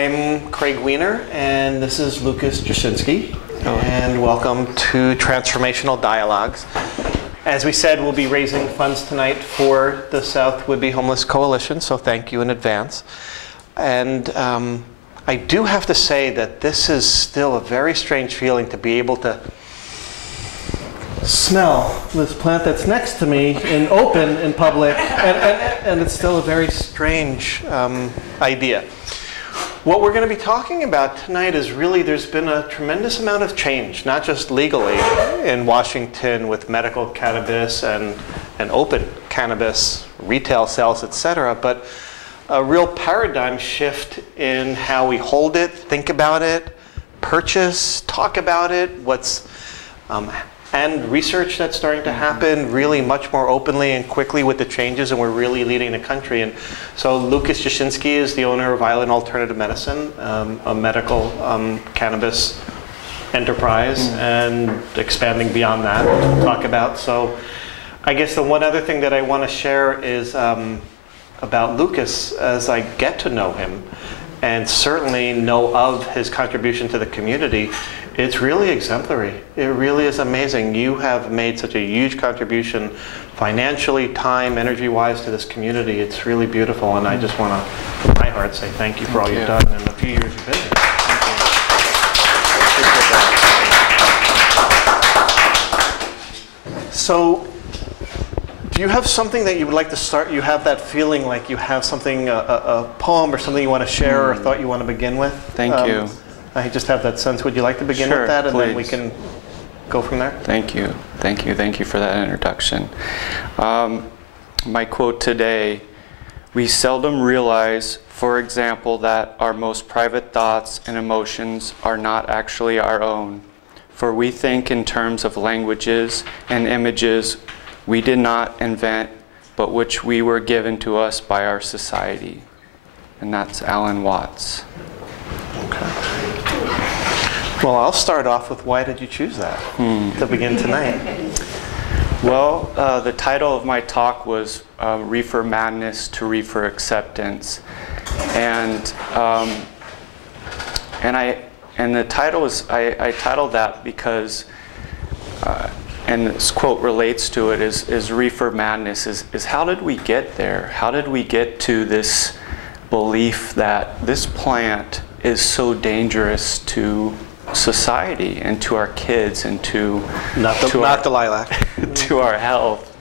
I'm Craig Weiner, and this is Lucas Jasinski, and welcome to Transformational Dialogues. As we said, we'll be raising funds tonight for the South Would-Be Homeless Coalition, so thank you in advance. And I do have to say that this is still a very strange feeling to be able to smell this plant that's next to me in open in public, and it's still a very strange idea. What we're going to be talking about tonight is really there's been a tremendous amount of change, not just legally in Washington with medical cannabis and open cannabis retail sales, etc., but a real paradigm shift in how we hold it, think about it, purchase, talk about it, and research that's starting to happen really much more openly and quickly with the changes, and we're really leading the country. And so Lucas Jasinski is the owner of Island Alternative Medicine, a medical cannabis enterprise, and expanding beyond that, which we'll talk about. So I guess the one other thing that I want to share is about Lucas as I get to know him, and certainly know of his contribution to the community. It's really exemplary. It really is amazing. You have made such a huge contribution financially, time, energy-wise to this community. It's really beautiful, and I just want to, from my heart, say thank you for all you've done in the few years you've been here. So, do you have something that you would like to start? You have that feeling like you have something, a poem or something you want to share or thought you want to begin with? Thank you. I just have that sense. Would you like to begin with that, and then we can go from there? Thank you. Thank you. Thank you for that introduction. My quote today: we seldom realize, for example, that our most private thoughts and emotions are not actually our own, for we think in terms of languages and images we did not invent, but which we were given to us by our society. And that's Alan Watts. Okay. Well, I'll start off with why did you choose that to begin tonight? Well, the title of my talk was Reefer Madness to Reefer Acceptance, and the title is I titled that because, and this quote relates to it, is Reefer Madness is how did we get there? How did we get to this belief that this plant is so dangerous to society and to our kids and to the lilac to our health,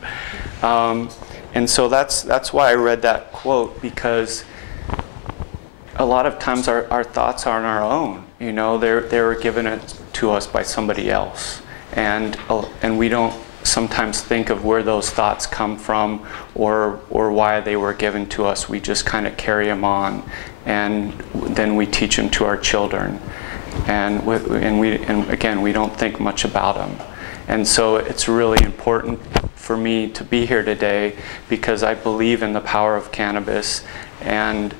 and so that's why I read that quote, because a lot of times our thoughts aren't our own. You know, they were given it to us by somebody else, and we don't sometimes think of where those thoughts come from or why they were given to us. We just kind of carry them on, and then we teach them to our children. And again, we don't think much about them. And so it's really important for me to be here today because I believe in the power of cannabis and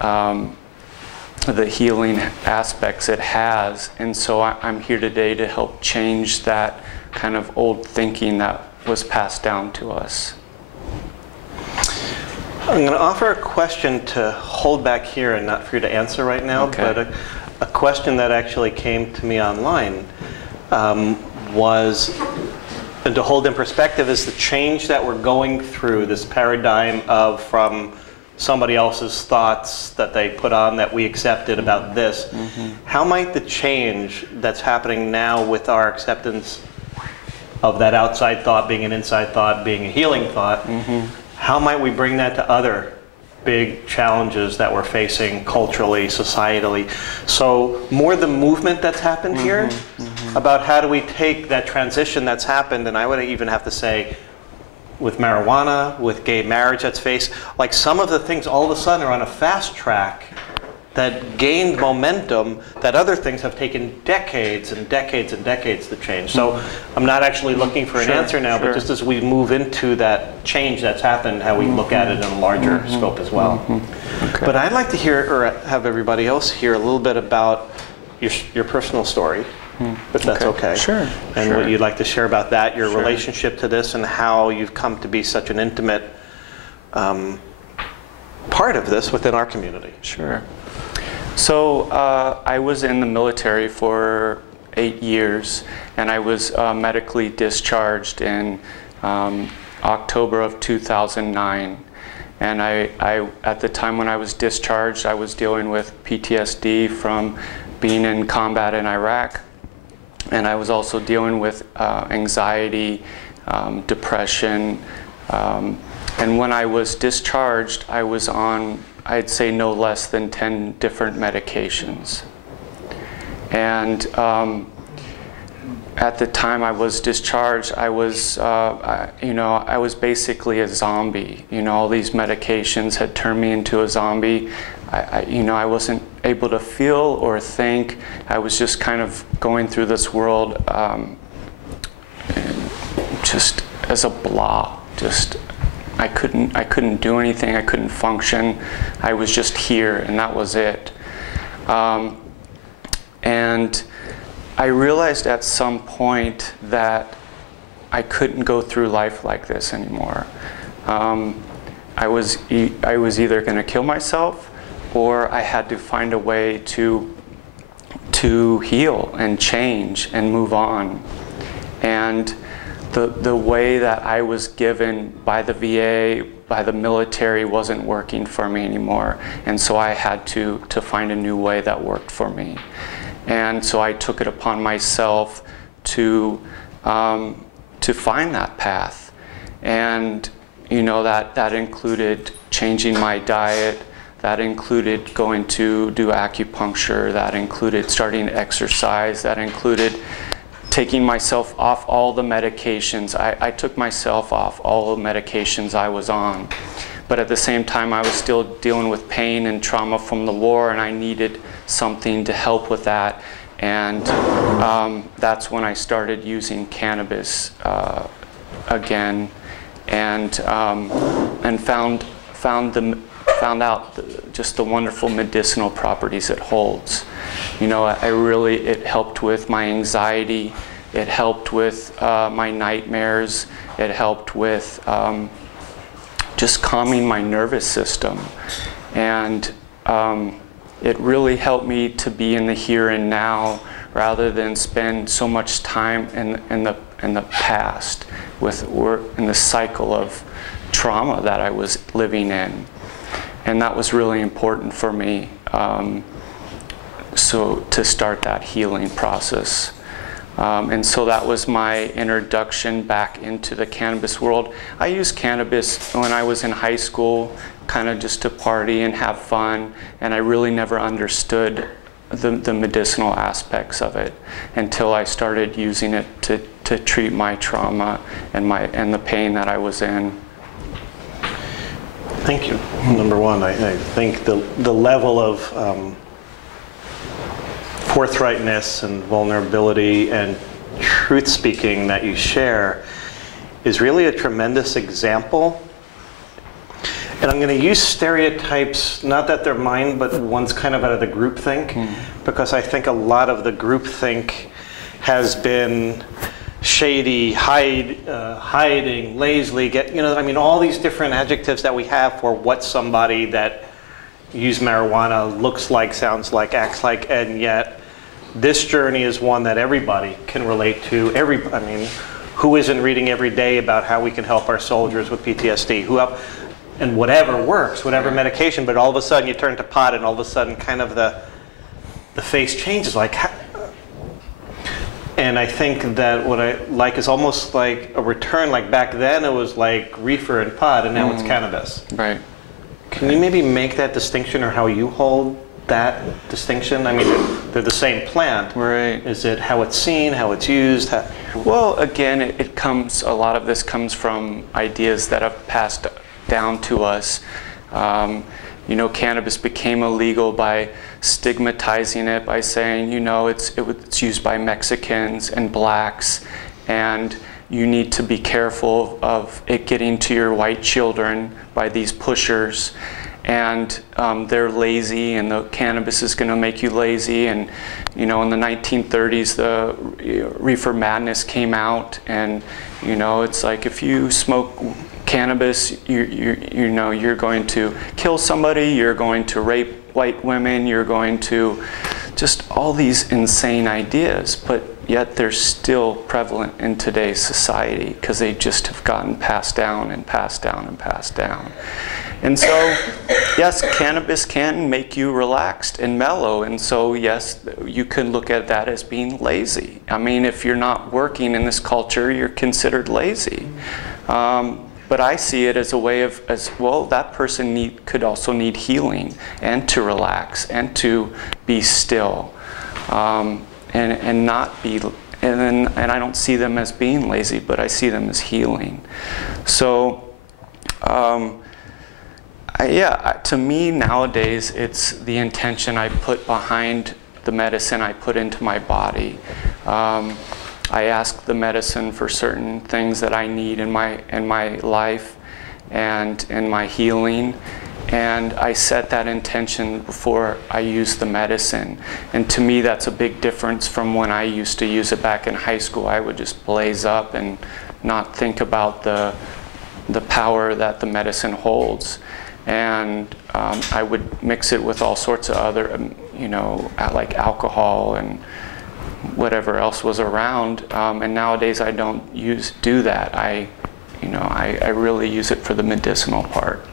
the healing aspects it has. And so I'm here today to help change that kind of old thinking that was passed down to us. I'm going to offer a question to hold back here and not for you to answer right now, Okay. but a question that actually came to me online was, and to hold in perspective, is the change that we're going through, this paradigm of from somebody else's thoughts that they put on that we accepted about this. How might the change that's happening now with our acceptance of that outside thought being an inside thought, being a healing thought, how might we bring that to other big challenges that we're facing culturally, societally? So more the movement that's happened here about how do we take that transition that's happened, and I would even have to say with marijuana, with gay marriage that's faced, like some of the things all of a sudden are on a fast track that gained momentum that other things have taken decades and decades and decades to change. So I'm not actually looking for an answer now, but just as we move into that change that's happened, how we look at it in a larger scope as well. Okay. But I'd like to hear, or have everybody else hear a little bit about your personal story, if that's okay. Sure. And what you'd like to share about that, your relationship to this, and how you've come to be such an intimate part of this within our community. Sure. So I was in the military for 8 years, and I was medically discharged in October of 2009. And at the time when I was discharged, I was dealing with PTSD from being in combat in Iraq. And I was also dealing with anxiety, depression. And when I was discharged, I was on, I'd say, no less than 10 different medications. And at the time I was discharged, I was, I was basically a zombie. All these medications had turned me into a zombie. I wasn't able to feel or think. I was just kind of going through this world just as a blah. I couldn't do anything. I couldn't function. I was just here, and that was it. And I realized at some point that I couldn't go through life like this anymore. I was either going to kill myself, or I had to find a way to heal and change and move on. And the way that I was given by the VA, by the military, wasn't working for me anymore. And so I had to find a new way that worked for me. And so I took it upon myself to find that path. And that included changing my diet, that included going to do acupuncture, that included starting exercise, that included taking myself off all the medications. I took myself off all the medications I was on. But at the same time, I was still dealing with pain and trauma from the war, and I needed something to help with that. And that's when I started using cannabis again, and found out just the wonderful medicinal properties it holds. It helped with my anxiety. It helped with my nightmares. It helped with just calming my nervous system. And it really helped me to be in the here and now rather than spend so much time in the past in the cycle of trauma that I was living in. And that was really important for me. So to start that healing process. And so that was my introduction back into the cannabis world. I used cannabis when I was in high school, kind of just to party and have fun, and I really never understood the medicinal aspects of it until I started using it to treat my trauma and the pain that I was in. Thank you. Number one, I think the level of forthrightness and vulnerability and truth speaking that you share is really a tremendous example. And I'm going to use stereotypes, not that they're mine, but one's kind of out of the groupthink, because I think a lot of the groupthink has been shady, hiding, lazily, all these different adjectives that we have for what somebody that used marijuana looks like, sounds like, acts like, and yet this journey is one that everybody can relate to. Who isn't reading every day about how we can help our soldiers with PTSD? And whatever works, whatever medication, but all of a sudden you turn to pot and all of a sudden kind of the face changes. And I think that what I like is almost like a return, like back then it was like reefer and pot and now it's cannabis. Right. Can you maybe make that distinction, or how you hold that distinction? They're the same plant. Right. Is it how it's seen, how it's used? Well, again, a lot of this comes from ideas that have passed down to us. Cannabis became illegal by stigmatizing it, by saying, it's used by Mexicans and blacks, and you need to be careful of it getting to your white children by these pushers. And they're lazy, and the cannabis is going to make you lazy. And in the 1930s, the Reefer madness came out, and it's like if you smoke cannabis, you're going to kill somebody, you're going to rape white women, you're going to just all these insane ideas, but yet they're still prevalent in today's society because they just have gotten passed down and passed down and passed down. And so, yes, cannabis can make you relaxed and mellow, and so yes, you could look at that as being lazy. I mean, if you're not working in this culture, you're considered lazy. But I see it as a way of, as well, that person could also need healing and to relax and to be still, and not be, and I don't see them as being lazy, but I see them as healing. So, yeah, to me nowadays, it's the intention I put behind the medicine I put into my body. I ask the medicine for certain things that I need in my life and in my healing, and I set that intention before I use the medicine. And to me, that's a big difference from when I used to use it back in high school. I would just blaze up and not think about the power that the medicine holds. And I would mix it with all sorts of other, you know, like alcohol and whatever else was around. And nowadays I don't do that. I really use it for the medicinal part.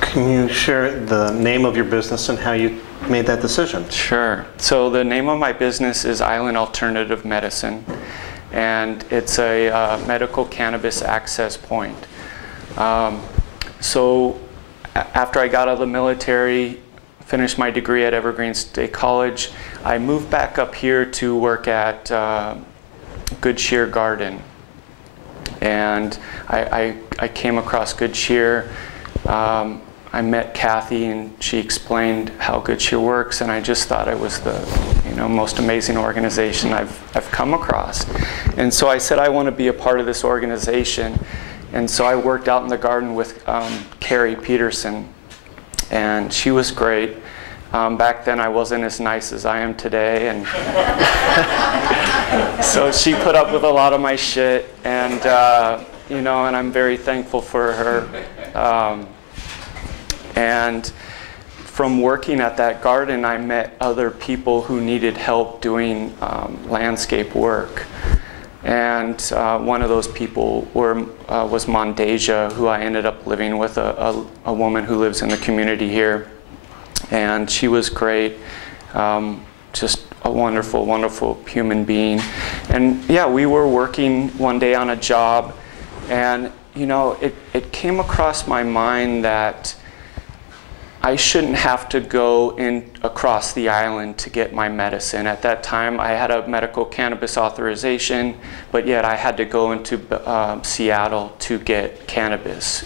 Can you share the name of your business and how you made that decision? Sure. So the name of my business is Island Alternative Medicine, and it's a medical cannabis access point. So after I got out of the military, finished my degree at Evergreen State College, I moved back up here to work at Good Cheer Garden. And I came across Good Cheer. I met Kathy, and she explained how Good Cheer works, and I just thought it was the most amazing organization I've come across. And so I said I want to be a part of this organization. And so I worked out in the garden with Carrie Peterson, and she was great. Back then I wasn't as nice as I am today, and so she put up with a lot of my shit, and and I'm very thankful for her. And from working at that garden, I met other people who needed help doing landscape work. And one of those people was Mondeja, who I ended up living with, a woman who lives in the community here. And she was great, just a wonderful, wonderful human being. And yeah, we were working one day on a job, and it came across my mind that I shouldn't have to go across the island to get my medicine. At that time, I had a medical cannabis authorization, but yet I had to go into Seattle to get cannabis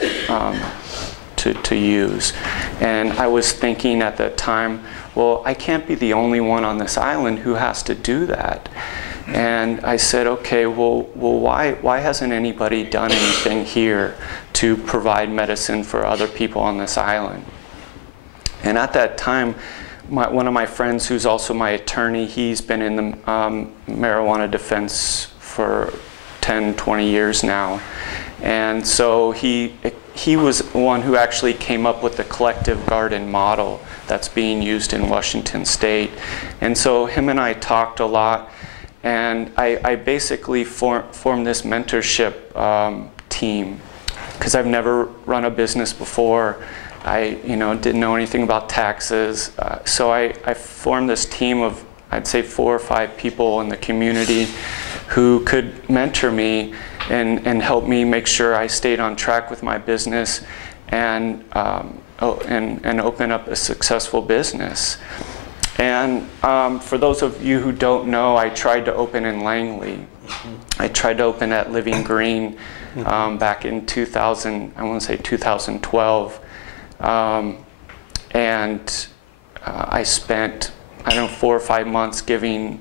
to use. And I was thinking at that time, well, I can't be the only one on this island who has to do that. And I said, okay, well, why hasn't anybody done anything here to provide medicine for other people on this island? And at that time, one of my friends, who's also my attorney, he's been in the marijuana defense for 10, 20 years now. And so he was the one who actually came up with the collective garden model that's being used in Washington State. And so him and I talked a lot, and I basically formed this mentorship team, because I've never run a business before. I didn't know anything about taxes, so I formed this team of, I'd say, 4 or 5 people in the community who could mentor me and help me make sure I stayed on track with my business and open up a successful business. And for those of you who don't know, I tried to open in Langley. I tried to open at Living Green back in 2012. And I spent, 4 or 5 months giving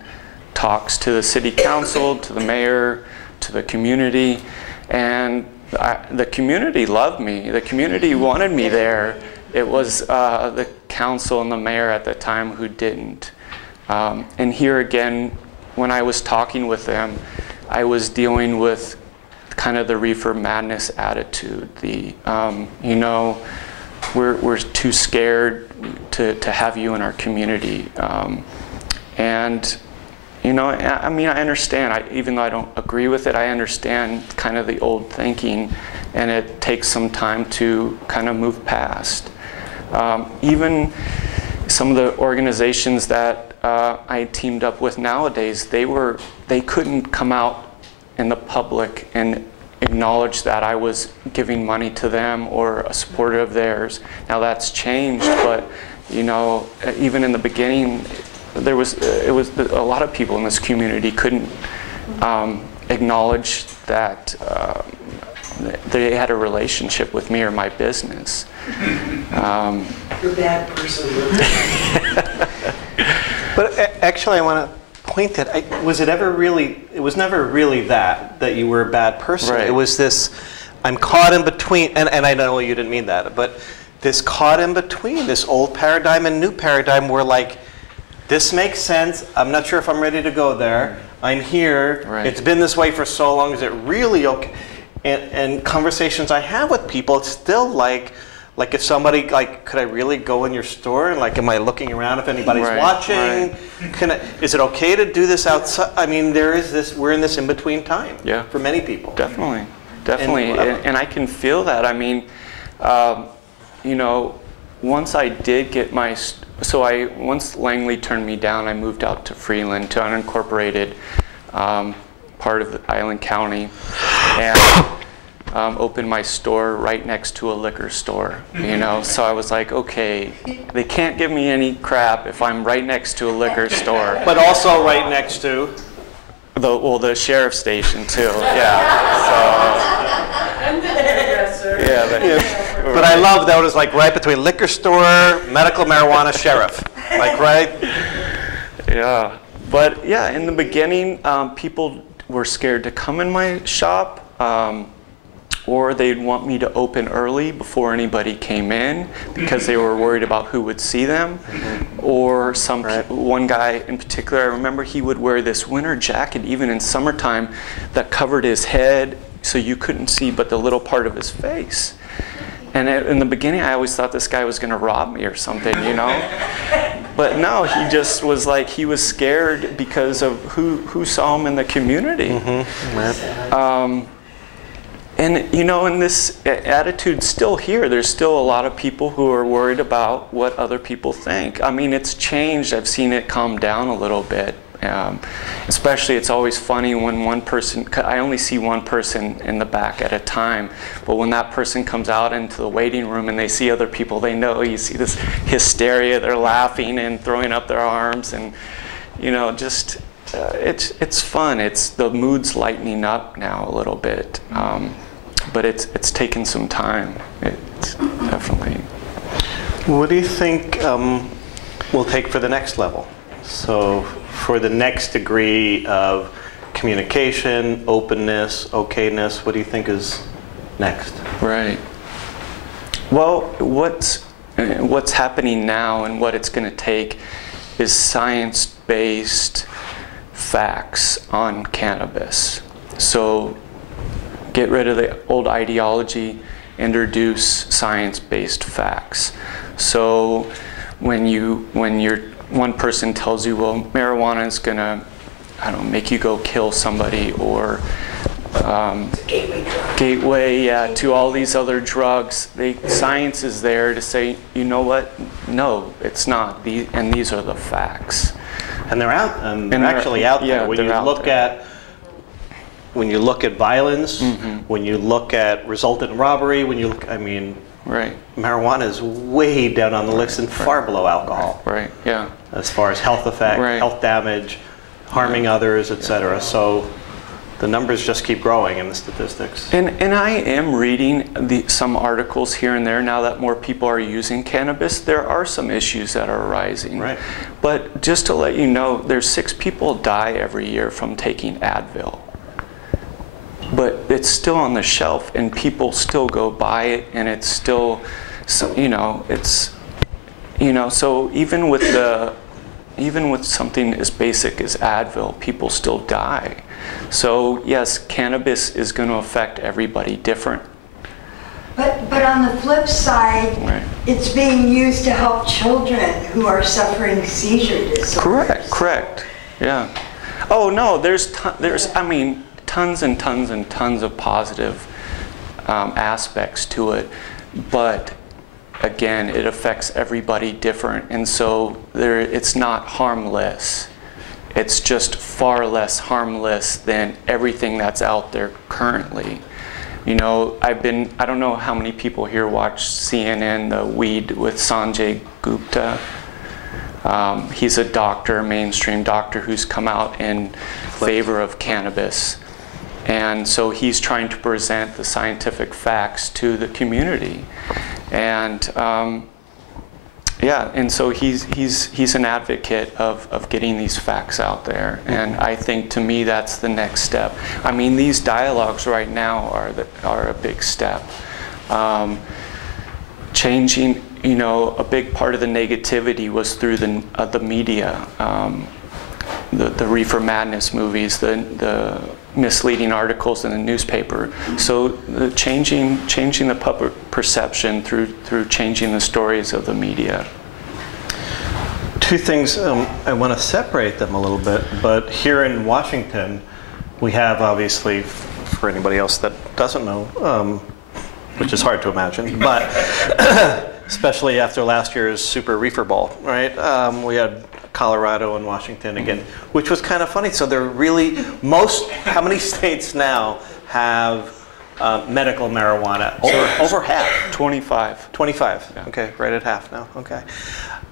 talks to the city council, to the mayor, to the community, and the community loved me. The community wanted me there. It was the council and the mayor at the time who didn't. And here again, when I was talking with them, I was dealing with kind of the reefer madness attitude. We're too scared. to have you in our community. And you know, I mean, I understand. Even though I don't agree with it, I understand kind of the old thinking, and it takes some time to kind of move past. Even some of the organizations that I teamed up with nowadays, they couldn't come out in the public and acknowledge that I was giving money to them or a supporter of theirs. Now that's changed, but you know, even in the beginning, it was a lot of people in this community couldn't acknowledge that they had a relationship with me or my business. You're a bad person. But actually, I want to point that it was never really that you were a bad person. Right. It was this, I'm caught in between, and I know you didn't mean that, but this caught in between, this old paradigm and new paradigm where like, this makes sense. I'm not sure if I'm ready to go there. I'm here. Right. It's been this way for so long. Is it really okay? And conversations I have with people, it's still like if somebody like, could I really go in your store? And like, am I looking around if anybody's Right, watching? right. Is it okay to do this outside? I mean, we're in this in between time. Yeah. For many people. Definitely, definitely, and I can feel that. I mean, you know, once I did get my once Langley turned me down, I moved out to Freeland, to unincorporated part of the Island County, and opened my store right next to a liquor store. You know, so I was like, okay, they can't give me any crap if I'm right next to a liquor store. But also right next to the sheriff's station too. Yeah. I'm the hairdresser. But I love that it was like right between liquor store, medical marijuana, sheriff. Like right. Yeah. But yeah, in the beginning, people were scared to come in my shop, or they'd want me to open early before anybody came in because they were worried about who would see them. Or one guy in particular, I remember he would wear this winter jacket even in summertime that covered his head so you couldn't see but the little part of his face. And in the beginning, I always thought this guy was going to rob me or something, you know? But no, he just was like, he was scared because of who saw him in the community. Mm-hmm. And, you know, and this attitude's still here. There's still a lot of people who are worried about what other people think. I mean, it's changed. I've seen it calm down a little bit. Especially, it's always funny when one person, I only see one person in the back at a time, but when that person comes out into the waiting room and they see other people, they know, you see this hysteria, they're laughing and throwing up their arms, and, you know, just, it's fun. The mood's lightening up now a little bit, but it's taken some time. It's definitely. What do you think we'll take for the next level? So for the next degree of communication, openness, okayness, what do you think is next? Right. Well, what's happening now and what it's going to take is science-based facts on cannabis. So get rid of the old ideology, introduce science-based facts. So when one person tells you, well, marijuana is gonna, I don't know, make you go kill somebody, or gateway to all these other drugs. Science is there to say, you know what? No, it's not. And these are the facts. And they're out. And they're actually out there. When you look at violence, mm-hmm. when you look at resultant robbery, right. Marijuana is way down on the list and far below alcohol. Right. Yeah. As far as health effect, health damage, harming others, etc. So the numbers just keep growing in the statistics. And I am reading some articles here and there now that more people are using cannabis. There are some issues that are arising. Right. But just to let you know, there's 6 people die every year from taking Advil. But it's still on the shelf, and people still go buy it, and it's still, so even with something as basic as Advil, people still die. So yes, cannabis is going to affect everybody different. But on the flip side, Right. it's being used to help children who are suffering seizure disorders. Correct. Yeah. Oh no, there's I mean tons and tons and tons of positive aspects to it, but again, it affects everybody different, and so it's not harmless. It's just far less harmless than everything that's out there currently. You know, I don't know how many people here watch CNN, The Weed with Sanjay Gupta. He's a doctor, mainstream doctor, who's come out in favor of cannabis. And so he's trying to present the scientific facts to the community. And yeah, and so he's an advocate of getting these facts out there. And I think, to me, that's the next step. I mean, these dialogues right now are a big step. Changing, you know, a big part of the negativity was through the media, the Reefer Madness movies, the misleading articles in the newspaper. So changing the public perception through changing the stories of the media. Two things, I want to separate them a little bit, but here in Washington, we have, obviously, for anybody else that doesn't know, which is hard to imagine, but especially after last year's Super Reefer Ball, right? We had Colorado and Washington again, which was kind of funny. So they're really, how many states now have medical marijuana? Over half. 25. 25, Yeah. okay, right at half now, okay.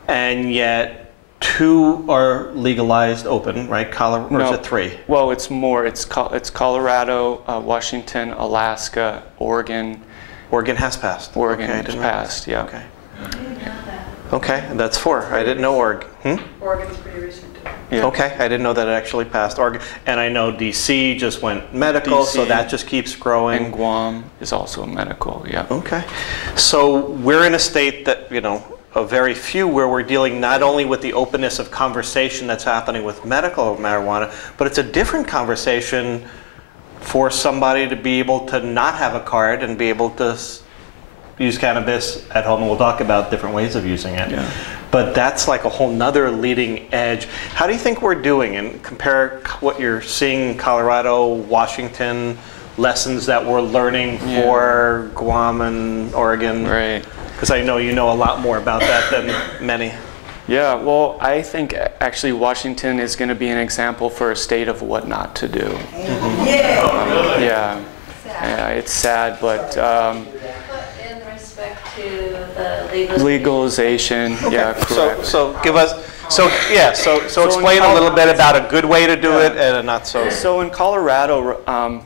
And yet 2 are legalized open, right? Or is it 3? Well, it's more. It's Colorado, Washington, Alaska, Oregon. Oregon has passed. Oregon okay, has passed, yeah. Okay. Okay, that's 4. I didn't know Oregon. Oregon's pretty recent too. Yeah. Okay, I didn't know that it actually passed Oregon. And I know DC just went medical, so DC, that just keeps growing. And Guam is also medical, yeah. Okay. So we're in a state that, you know, a very few where we're dealing not only with the openness of conversation that's happening with medical marijuana, but it's a different conversation for somebody to be able to not have a card and be able to use cannabis at home, and we'll talk about different ways of using it. Yeah. But that's like a whole nother leading edge. How do you think we're doing, and compare what you're seeing in Colorado, Washington, lessons that we're learning for Guam and Oregon? Right. Because I know you know a lot more about that than many. Yeah, well, I think actually Washington is going to be an example for a state of what not to do. Yeah. Yeah, it's sad, but in respect to the legalization, yeah, correct. So give us, so explain a little bit about a good way to do it and a not so. So in Colorado,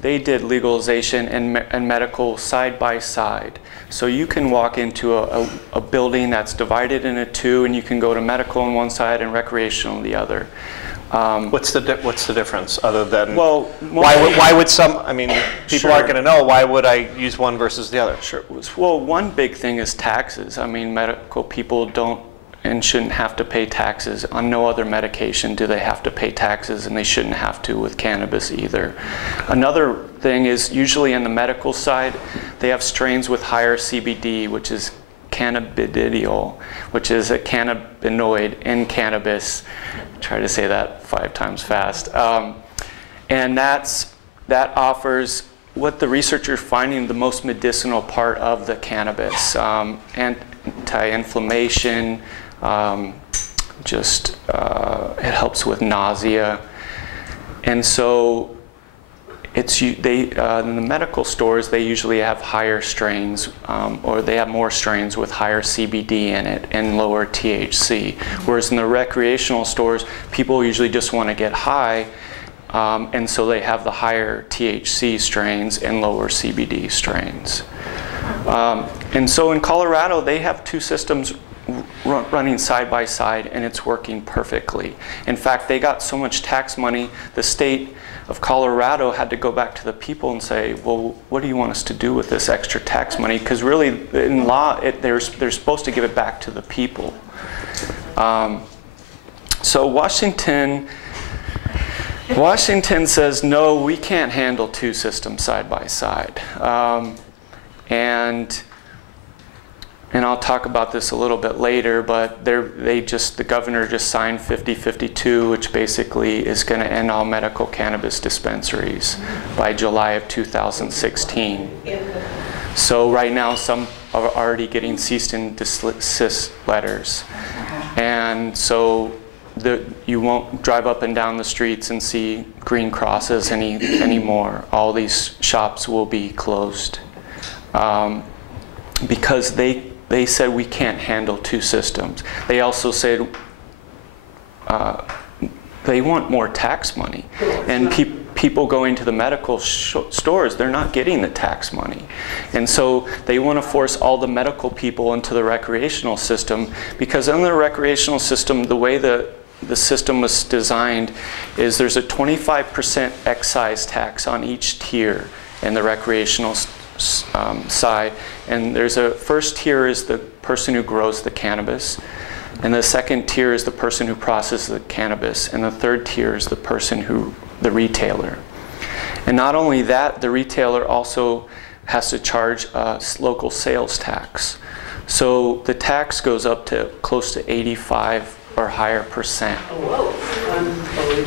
they did legalization and medical side by side. So you can walk into a building that's divided into 2, and you can go to medical on one side and recreational on the other. What's the difference other than, well, why would some, I mean, people Sure. aren't going to know, why would I use one versus the other? Sure. Well, one big thing is taxes. I mean, medical people don't and shouldn't have to pay taxes. On no other medication do they have to pay taxes, and they shouldn't have to with cannabis either. Another thing is, usually on the medical side, they have strains with higher CBD, which is cannabidiol, which is a cannabinoid in cannabis. Try to say that 5 times fast. And that offers what the researchers are finding the most medicinal part of the cannabis. Anti-inflammation, it helps with nausea. And so in the medical stores, they usually have higher strains, or they have more strains with higher CBD in it and lower THC. Whereas in the recreational stores, people usually just want to get high, and so they have the higher THC strains and lower CBD strains. And so in Colorado, they have 2 systems running side by side, and it's working perfectly. In fact, they got so much tax money, the state of Colorado had to go back to the people and say, well, what do you want us to do with this extra tax money? Because really, in law, they're supposed to give it back to the people. So Washington says, no, we can't handle 2 systems side by side. And I'll talk about this a little bit later, but the governor just signed 5052, which basically is going to end all medical cannabis dispensaries by July of 2016. So right now, some are already getting cease and desist letters. And so you won't drive up and down the streets and see green crosses anymore. All these shops will be closed because they said we can't handle two systems. They also said they want more tax money. And people going to the medical stores, they're not getting the tax money. And so they want to force all the medical people into the recreational system, because in the recreational system, the way the system was designed is there's a 25% excise tax on each tier in the recreational side. And there's a first tier is the person who grows the cannabis. And the second tier is the person who processes the cannabis. And the third tier is the retailer. And not only that, the retailer also has to charge a local sales tax. So the tax goes up to close to 85 or higher %.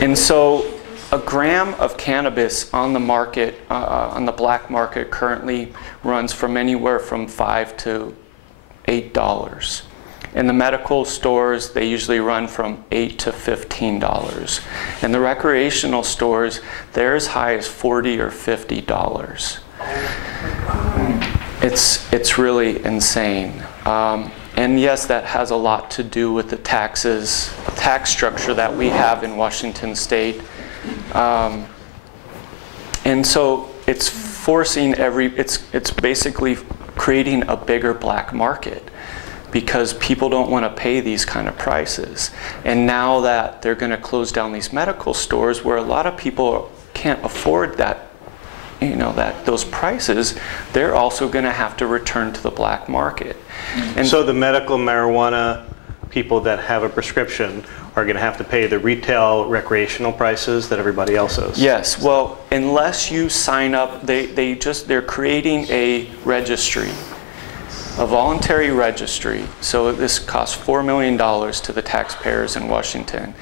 And so a gram of cannabis on the market, on the black market, currently runs from anywhere from $5 to $8. In the medical stores, they usually run from $8 to $15. In the recreational stores, they're as high as $40 or $50. It's really insane. And yes, that has a lot to do with the tax structure that we have in Washington State. And so it's forcing it's basically creating a bigger black market, because people don't want to pay these kind of prices. And now that they're going to close down these medical stores where a lot of people can't afford that, those prices, they're also going to have to return to the black market. And so the medical marijuana people that have a prescription are going to have to pay the retail recreational prices that everybody else is. Yes, well, unless you sign up, they're creating a registry, a voluntary registry. So this costs $4 million to the taxpayers in Washington.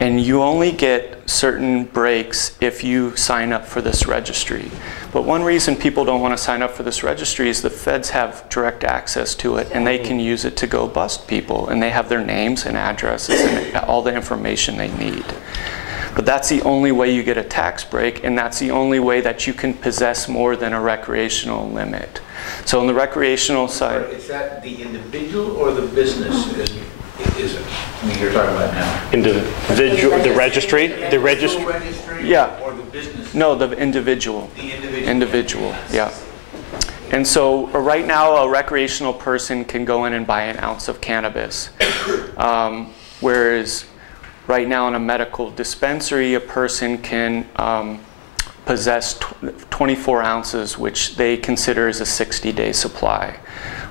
And you only get certain breaks if you sign up for this registry. But one reason people don't want to sign up for this registry is the feds have direct access to it, and they can use it to go bust people. And they have their names and addresses and all the information they need. But that's the only way you get a tax break, and that's the only way that you can possess more than a recreational limit. So on the recreational side... Is that the individual or the business is it? I mean, you're talking about now. Individual, the registry? The registry? Yeah. Or the business? No, the individual. The individual. Individual, yeah. And so right now, a recreational person can go in and buy an ounce of cannabis. Whereas right now in a medical dispensary, a person can possess 24 ounces, which they consider as a 60-day supply.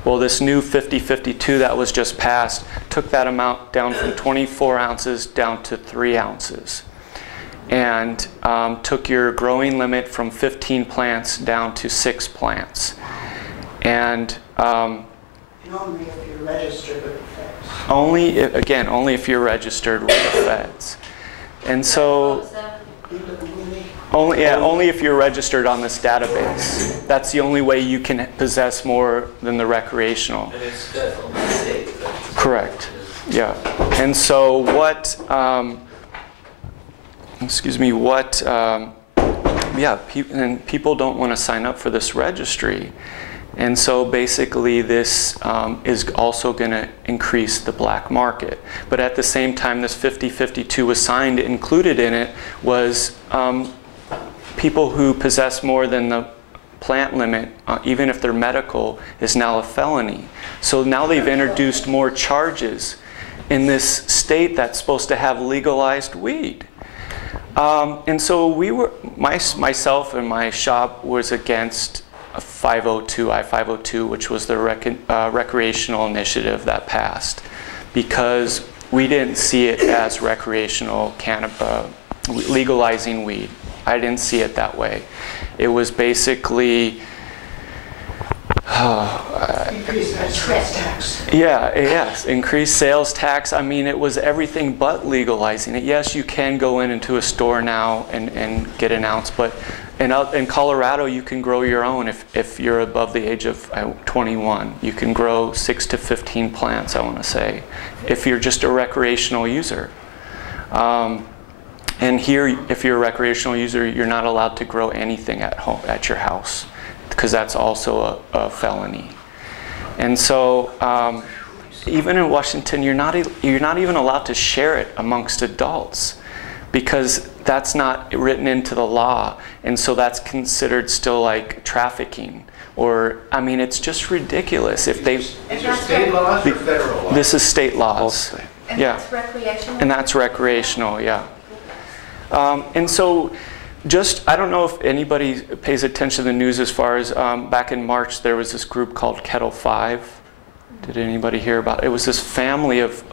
Well, this new 5052 that was just passed took that amount down from 24 ounces down to 3 ounces. And took your growing limit from 15 plants down to 6 plants. And only if you're registered with the feds. only if you're registered with the feds. And so only if you're registered on this database. That's the only way you can possess more than the recreational. And it's definitely safe. Correct. Yeah. And so what? People don't want to sign up for this registry. And so basically this is also going to increase the black market. But at the same time this 5052 was signed, included in it was people who possess more than the plant limit, even if they're medical, is now a felony. So now they've introduced more charges in this state that's supposed to have legalized weed. And so myself and my shop was against I-502, which was the recreational initiative that passed, because we didn't see it as recreational legalizing weed. I didn't see it that way. It was basically Increase sales tax. Yeah, yes, increased sales tax. I mean, it was everything but legalizing it. Yes, you can go into a store now and get an ounce, but in Colorado, you can grow your own if you're above the age of 21. You can grow 6 to 15 plants, I want to say, if you're just a recreational user. And here, if you're a recreational user, you're not allowed to grow anything at home, at your house, because that's also a felony. And so, even in Washington, you're not even allowed to share it amongst adults, because that's not written into the law, and so that's considered still like trafficking. Or, I mean, it's just ridiculous. If they, These are state laws or federal laws? this is state laws. And Yeah. that's recreational? And that's recreational, yeah. And so, I don't know if anybody pays attention to the news as far as back in March, there was this group called Kettle 5. Did anybody hear about it? It was this family of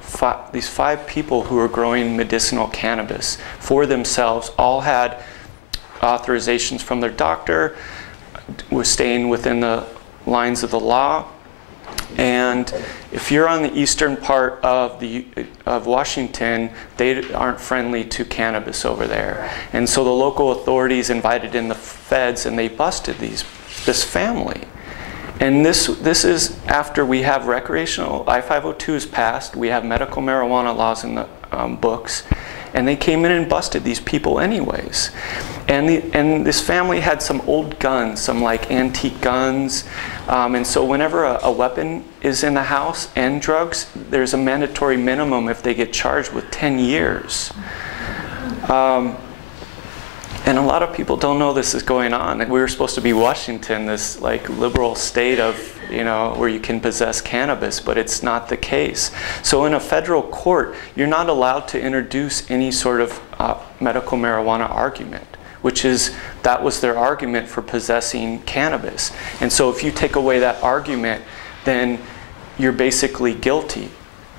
these 5 people who were growing medicinal cannabis for themselves, all had authorizations from their doctor, were staying within the lines of the law. And if you're on the eastern part of Washington, they aren't friendly to cannabis over there. And so the local authorities invited in the feds, and they busted this family. And this is after we have recreational, I-502 is passed, we have medical marijuana laws in the books, and they came in and busted these people anyways. And this family had some old guns, some like antique guns, and so whenever a weapon is in the house and drugs, there's a mandatory minimum if they get charged with 10 years. And a lot of people don't know this is going on. We were supposed to be Washington, this like liberal state of, where you can possess cannabis, but it's not the case. So in a federal court, you're not allowed to introduce any sort of medical marijuana argument, that was their argument for possessing cannabis. And so if you take away that argument, then you're basically guilty,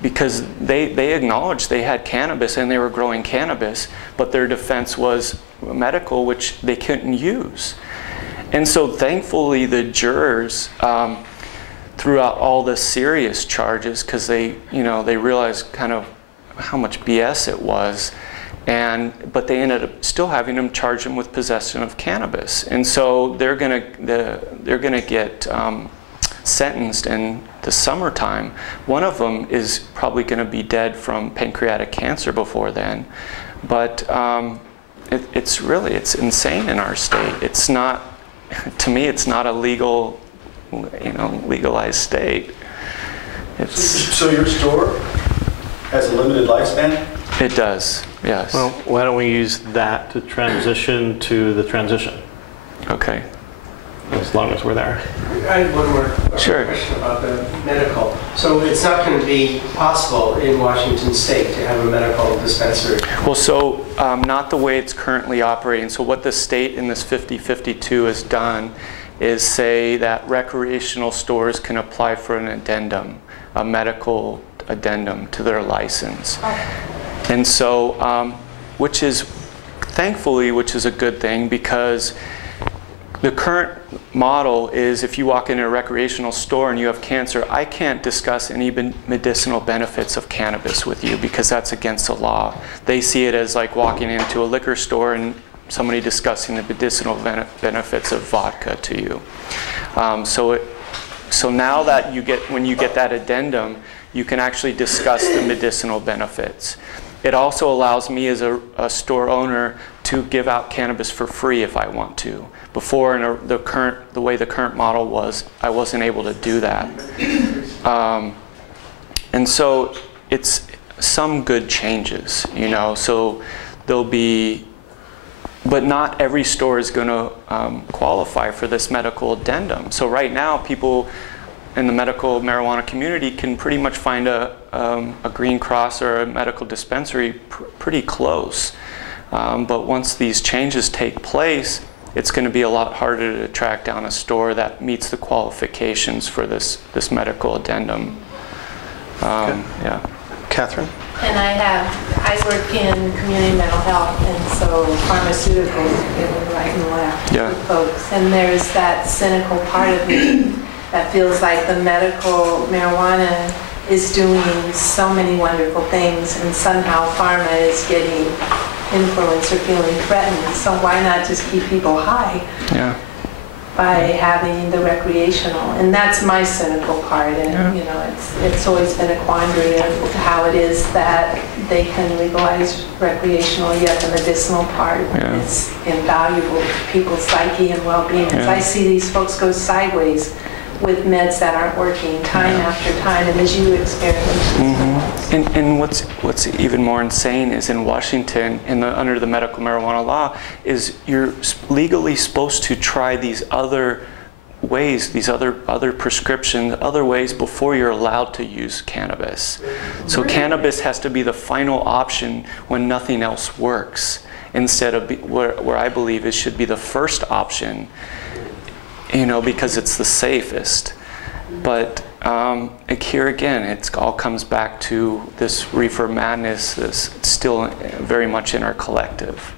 because they acknowledged they had cannabis and they were growing cannabis, but their defense was medical, which they couldn't use. And so thankfully the jurors threw out all the serious charges, because they realized kind of how much BS it was, but they ended up still having them charge them with possession of cannabis. And so they're gonna get sentenced in the summertime. One of them is probably going to be dead from pancreatic cancer before then. But it's insane in our state. It's not, to me, it's not a legalized state. So your store has a limited lifespan? It does, yes. Well, why don't we use that to transition to the transition, Okay. as long as we're there. I have one more question about the medical. So it's not going to be possible in Washington State to have a medical dispensary? Well, so not the way it's currently operating. So what the state in this 5052 has done is say that recreational stores can apply for an addendum, a medical addendum to their license. And so, which is a good thing, because the current model is if you walk into a recreational store and you have cancer, I can't discuss any medicinal benefits of cannabis with you, because that's against the law. They see it as like walking into a liquor store and somebody discussing the medicinal benefits of vodka to you. So now that when you get that addendum, you can actually discuss the medicinal benefits. It also allows me as a store owner to give out cannabis for free if I want to. Before, in the way the current model was, I wasn't able to do that. And so it's some good changes, so there'll be, but not every store is going to qualify for this medical addendum. So right now, people in the medical marijuana community can pretty much find a Green Cross or a medical dispensary pretty close. But once these changes take place, it's going to be a lot harder to track down a store that meets the qualifications for this medical addendum. Yeah. Catherine? And I work in community mental health, and so pharmaceuticals get right and left Yeah. with folks. And there's that cynical part of me that feels like the medical marijuana is doing so many wonderful things, and somehow pharma is getting influenced or feeling threatened. So why not just keep people high? Yeah. By having the recreational, and that's my cynical part. And you know, it's always been a quandary of how it is that they can legalize recreational, yet the medicinal part is invaluable to people's psyche and well-being. As I see these folks go sideways with meds that aren't working time after time, and as you experience. And what's even more insane is in Washington, under the medical marijuana law, is you're legally supposed to try these other ways, these other prescriptions, other ways before you're allowed to use cannabis. So cannabis has to be the final option when nothing else works, instead of where I believe it should be the first option, you know, because it's the safest. But here again, it all comes back to this reefer madness that's still very much in our collective.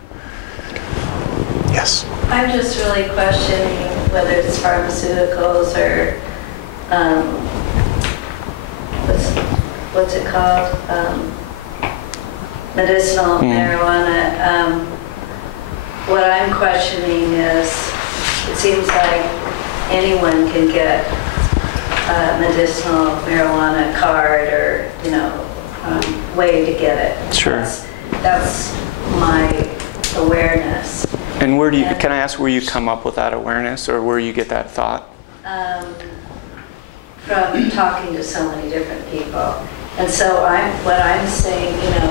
Yes. I'm just really questioning whether it's pharmaceuticals or what's it called? Medicinal marijuana. What I'm questioning is, it seems like anyone can get a medicinal marijuana card or, you know, way to get it. Sure. That's my awareness. And where do you, can I ask where you come up with that awareness, or where you get that thought? From talking to so many different people. And so what I'm saying, you know,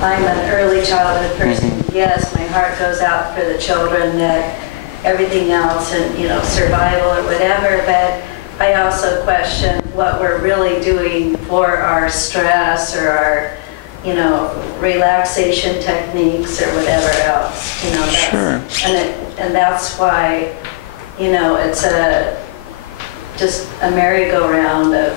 I'm an early childhood person. Yes, my heart goes out for the children, that everything else, and, you know, survival or whatever, but I also question what we're really doing for our stress or our, you know, relaxation techniques or whatever else, you know. Sure. And that's why, you know, it's just a merry-go-round of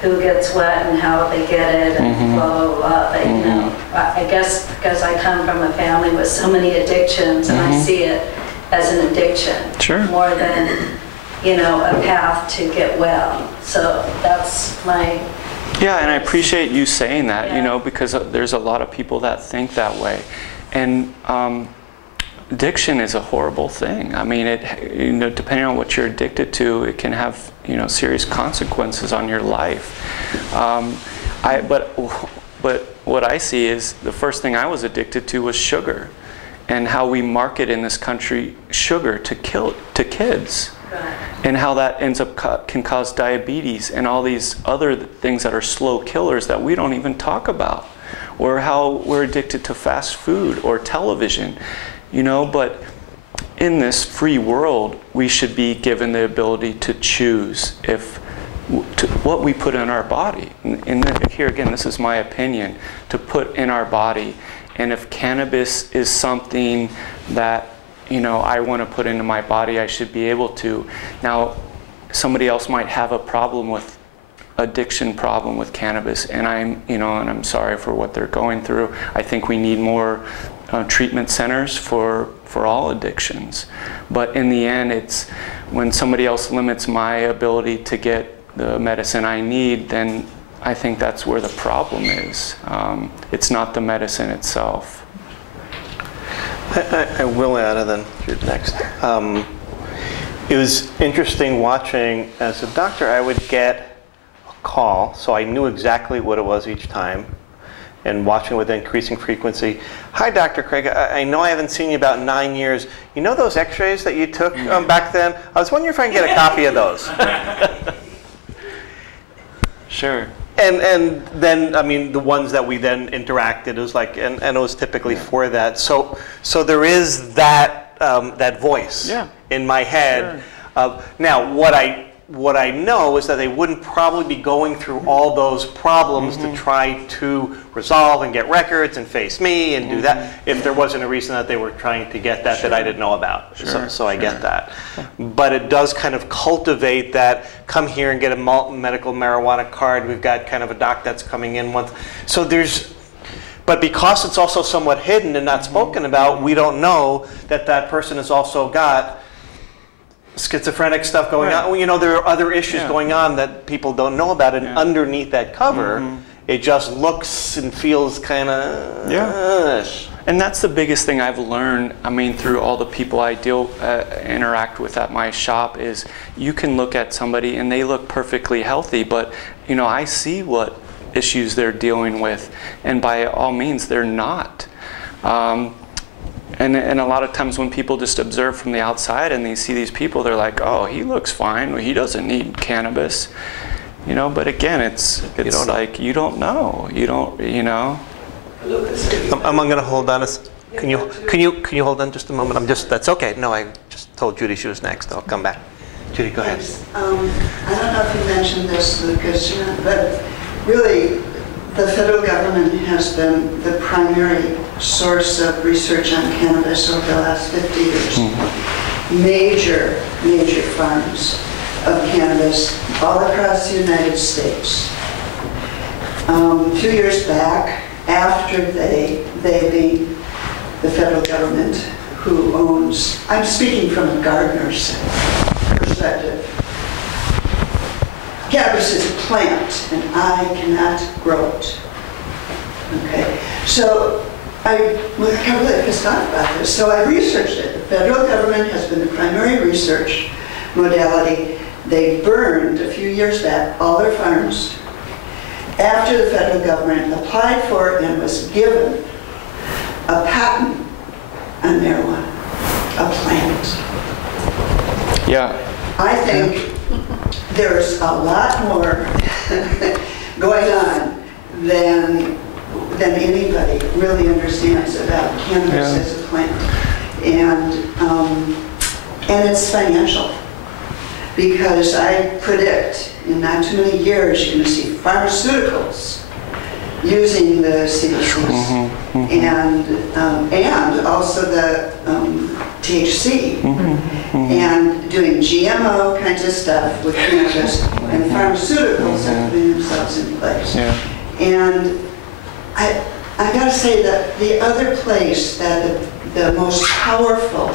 who gets what and how they get it and blah, blah, blah. But, you know, I guess because I come from a family with so many addictions, and I see it as an addiction more than, you know, a path to get well. So that's my... Yeah, and I appreciate you saying that, you know, because there's a lot of people that think that way. And addiction is a horrible thing. I mean, you know, depending on what you're addicted to, it can have, you know, serious consequences on your life. But what I see is the first thing I was addicted to was sugar, and how we market in this country sugar to kids. And how that ends up can cause diabetes and all these other things that are slow killers that we don't even talk about, or how we're addicted to fast food or television, you know. But in this free world, we should be given the ability to choose what we put in our body. And here again, this is my opinion, to put in our body. And if cannabis is something that, you know, I want to put into my body, I should be able to. Now, somebody else might have a problem with addiction problem with cannabis, and I'm sorry for what they're going through. I think we need more treatment centers for all addictions. But in the end, it's when somebody else limits my ability to get the medicine I need, then I think that's where the problem is. It's not the medicine itself. I will add, and then you're next. It was interesting watching, as a doctor, I would get a call, so I knew exactly what it was each time, and watching with increasing frequency. Hi, Dr. Craig, I know I haven't seen you about 9 years. You know those x-rays that you took back then? I was wondering if I can get a copy of those. Sure. And then, I mean, the ones that we then interacted, it was like, and it was typically for that. So there is that that voice in my head. Sure. Now, what I know is that they wouldn't probably be going through all those problems to try to resolve and get records and face me and do that if there wasn't a reason that they were trying to get that that I didn't know about. So I get that. But it does kind of cultivate that, come here and get a medical marijuana card. We've got kind of a doc that's coming in once. So but because it's also somewhat hidden and not spoken about, we don't know that that person has also got schizophrenic stuff going on. Well, you know, there are other issues going on that people don't know about, and underneath that cover, it just looks and feels kind of... And that's the biggest thing I've learned, I mean, through all the people I interact with at my shop, is you can look at somebody and they look perfectly healthy, but, you know, I see what issues they're dealing with, and by all means, they're not. And a lot of times when people just observe from the outside and they see these people, they're like, oh, he looks fine, he doesn't need cannabis. You know, but again, it's like, you don't know, you know. I'm going to hold on. Can you hold on just a moment? That's okay. No, I just told Judy she was next. I'll come back. Judy, go ahead. I don't know if you mentioned this, Lucas, but really, the federal government has been the primary source of research on cannabis over the last 50 years. Major farms of cannabis all across the United States. A few years back, after they being the federal government who owns, I'm speaking from a gardener's perspective. Cannabis is a plant, and I cannot grow it. Okay, so I got really pissed off about this, so I researched it. The federal government has been the primary research modality. They burned, a few years back, all their farms after the federal government applied for and was given a patent on marijuana, a plant. I think there's a lot more going on than anybody really understands about cannabis as a plant. And it's financial. Because I predict in not too many years you're going to see pharmaceuticals using the CBCs and also the THC and doing GMO kinds of stuff with cannabis, and pharmaceuticals are putting themselves in place. And I got to say that the other place that the most powerful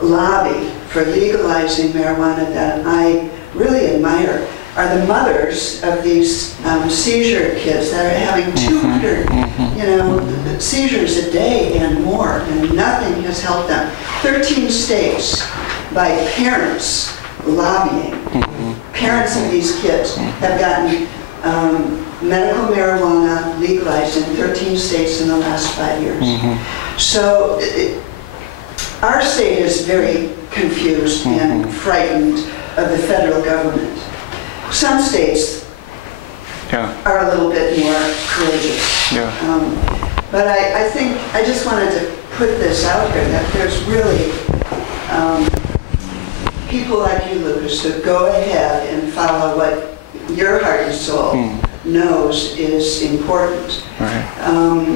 lobby for legalizing marijuana that I really admire are the mothers of these seizure kids that are having 200 seizures a day and more, and nothing has helped them. 13 states, by parents lobbying, parents of these kids have gotten medical marijuana legalized in 13 states in the last 5 years. So our state is very confused and frightened of the federal government. Some states are a little bit more courageous. But I think I just wanted to put this out there, that there's really people like you, Lucas, who go ahead and follow what your heart and soul knows is important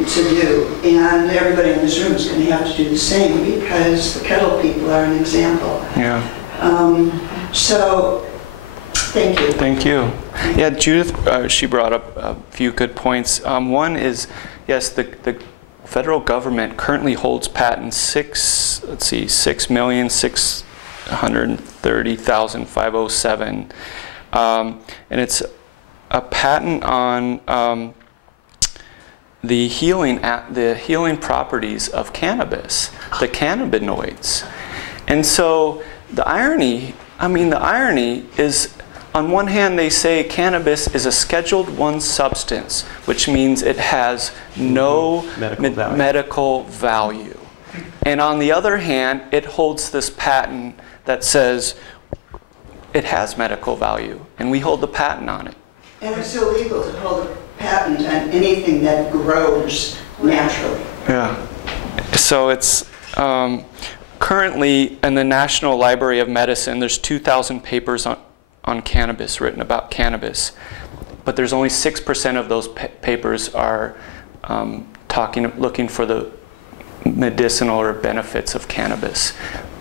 to do. And everybody in this room is going to have to do the same, because the kettle people are an example. So, thank you. Thank you. Yeah, Judith, she brought up a few good points. One is, yes, the federal government currently holds patents 6,630,507, and it's a patent on the healing properties of cannabis, the cannabinoids. And so the irony is, on one hand, they say cannabis is a Scheduled I substance, which means it has no medical value. And on the other hand, it holds this patent that says it has medical value, and we hold the patent on it. And it's illegal to hold a patent on anything that grows naturally. So it's currently in the National Library of Medicine, there's 2,000 papers on cannabis, written about cannabis, but there's only 6% of those papers are looking for the medicinal or benefits of cannabis.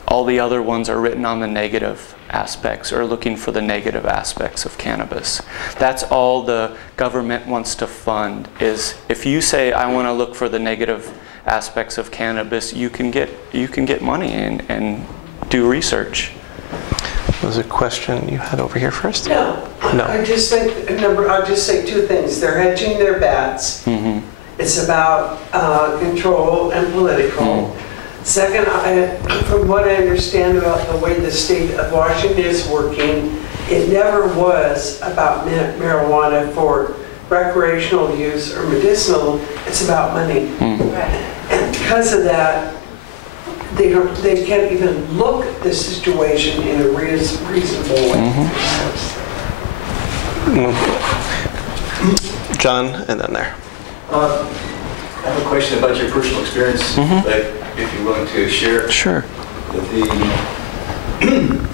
All the other ones are written on the negative aspects, or looking for the negative aspects of cannabis. That's all the government wants to fund, is if you say, I want to look for the negative aspects of cannabis, you can get money and do research. Was a question you had over here first? No. No. I just think, I'll just say two things. They're hedging their bets. It's about control and political. Second, from what I understand about the way the state of Washington is working, it never was about marijuana for recreational use or medicinal. It's about money. And because of that, they can't even look at the situation in a reasonable way. John, and then there. I have a question about your personal experience, if you're willing to share. Sure. With the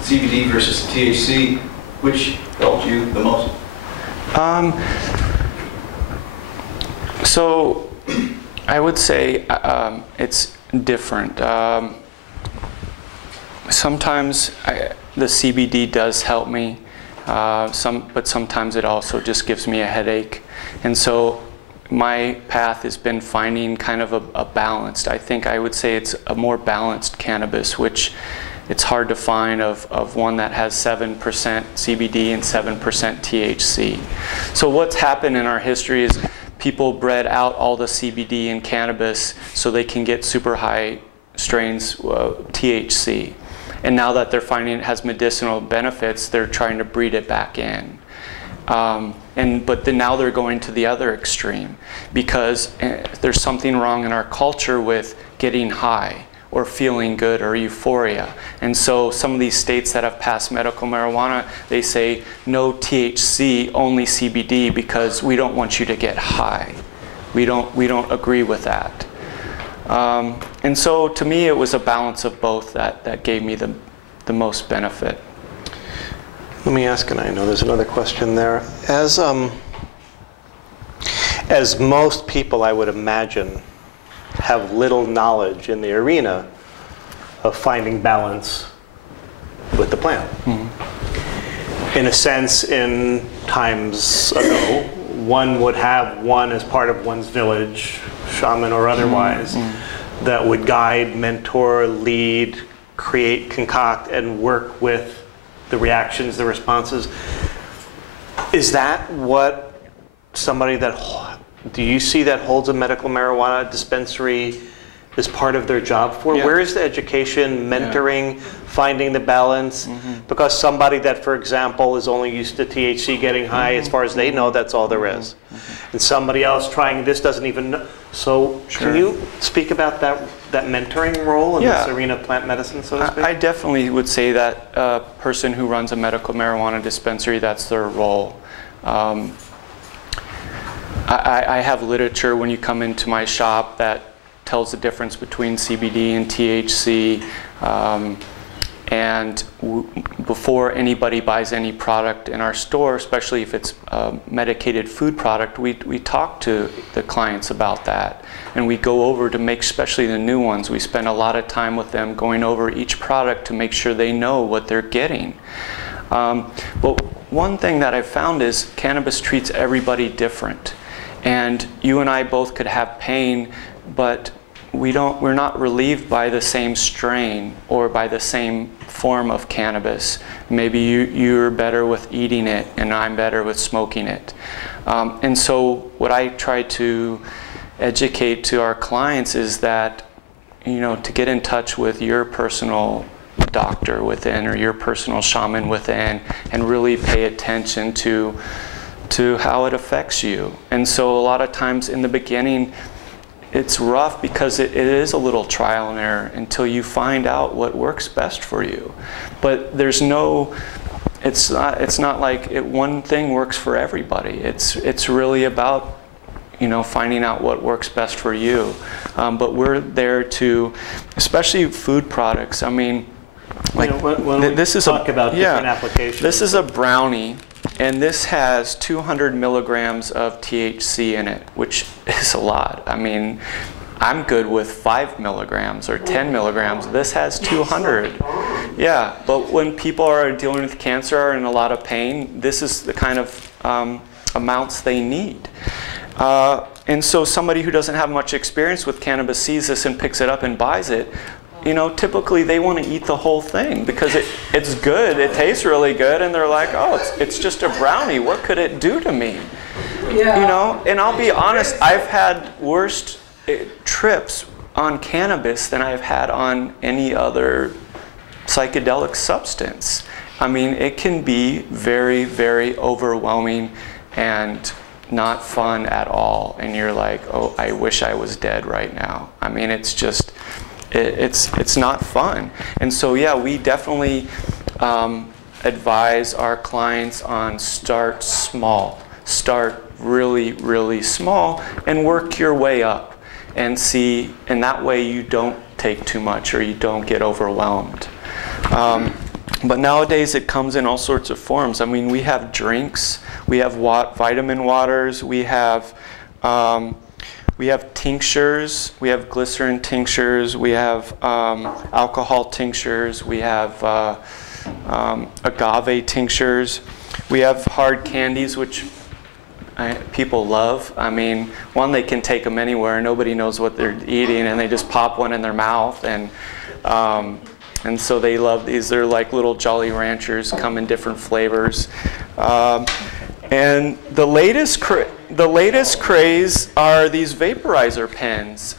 CBD versus THC, which helped you the most? So I would say it's different. Sometimes the CBD does help me, but sometimes it also just gives me a headache. And so my path has been finding kind of a balanced, I would say it's a more balanced cannabis, which it's hard to find of one that has 7% CBD and 7% THC. So what's happened in our history is people bred out all the CBD in cannabis so they can get super high strains THC. And now that they're finding it has medicinal benefits, they're trying to breed it back in. But then now they're going to the other extreme because there's something wrong in our culture with getting high or feeling good or euphoria. And so some of these states that have passed medical marijuana, they say no THC, only CBD, because we don't want you to get high. We don't agree with that. And so to me, it was a balance of both that gave me the most benefit. Let me ask, and I know there's another question there. As most people, I would imagine, have little knowledge in the arena of finding balance with the plant. In a sense, in times ago, one would have one as part of one's village, shaman or otherwise, that would guide, mentor, lead, create, concoct, and work with the reactions, the responses. Is that what somebody do you see that holds a medical marijuana dispensary as part of their job for? Yeah. Where is the education, mentoring, finding the balance? Because somebody that, for example, is only used to THC getting high, as far as they know, that's all there is. And somebody else trying this doesn't even know. So can you speak about that mentoring role in this arena of plant medicine, so to speak? I definitely would say that a person who runs a medical marijuana dispensary, that's their role. I have literature when you come into my shop that tells the difference between CBD and THC. And before anybody buys any product in our store, especially if it's a medicated food product, we talk to the clients about that. And we go over to make, especially the new ones, we spend a lot of time with them going over each product to make sure they know what they're getting. But one thing that I've found is cannabis treats everybody different. And you and I both could have pain, but we're not relieved by the same strain or by the same form of cannabis. Maybe you're better with eating it and I'm better with smoking it. And so what I try to educate to our clients is that, to get in touch with your personal doctor within or your personal shaman within and really pay attention to how it affects you. And so a lot of times in the beginning, it's rough because it is a little trial and error until you find out what works best for you. But there's it's not like one thing works for everybody. It's really about, finding out what works best for you. But we're there to, especially food products. I mean, like this is talk about different applications. This is a brownie. And this has 200 milligrams of THC in it, which is a lot. I mean, I'm good with 5 milligrams or 10 milligrams. This has 200. Yeah, but when people are dealing with cancer or in a lot of pain, this is the kind of amounts they need. And so somebody who doesn't have much experience with cannabis sees this and picks it up and buys it. you know, typically they want to eat the whole thing because it's good, it tastes really good, and they're like, oh, it's just a brownie, what could it do to me? Yeah. You know, and I'll be honest, I've had worse trips on cannabis than I've had on any other psychedelic substance. I mean, it can be very, very overwhelming and not fun at all. And you're like, oh, I wish I was dead right now. I mean, it's just, it's not fun. And so, yeah, we definitely advise our clients on start small. Start really, really small and work your way up and see, and that way you don't take too much or you don't get overwhelmed. But nowadays it comes in all sorts of forms. I mean, we have drinks, we have vitamin waters, we have tinctures, we have glycerin tinctures, we have alcohol tinctures, we have agave tinctures, we have hard candies, which people love. I mean, one, they can take them anywhere, nobody knows what they're eating, and they just pop one in their mouth, and so they love these. They're like little Jolly Ranchers, come in different flavors. And the latest craze are these vaporizer pens.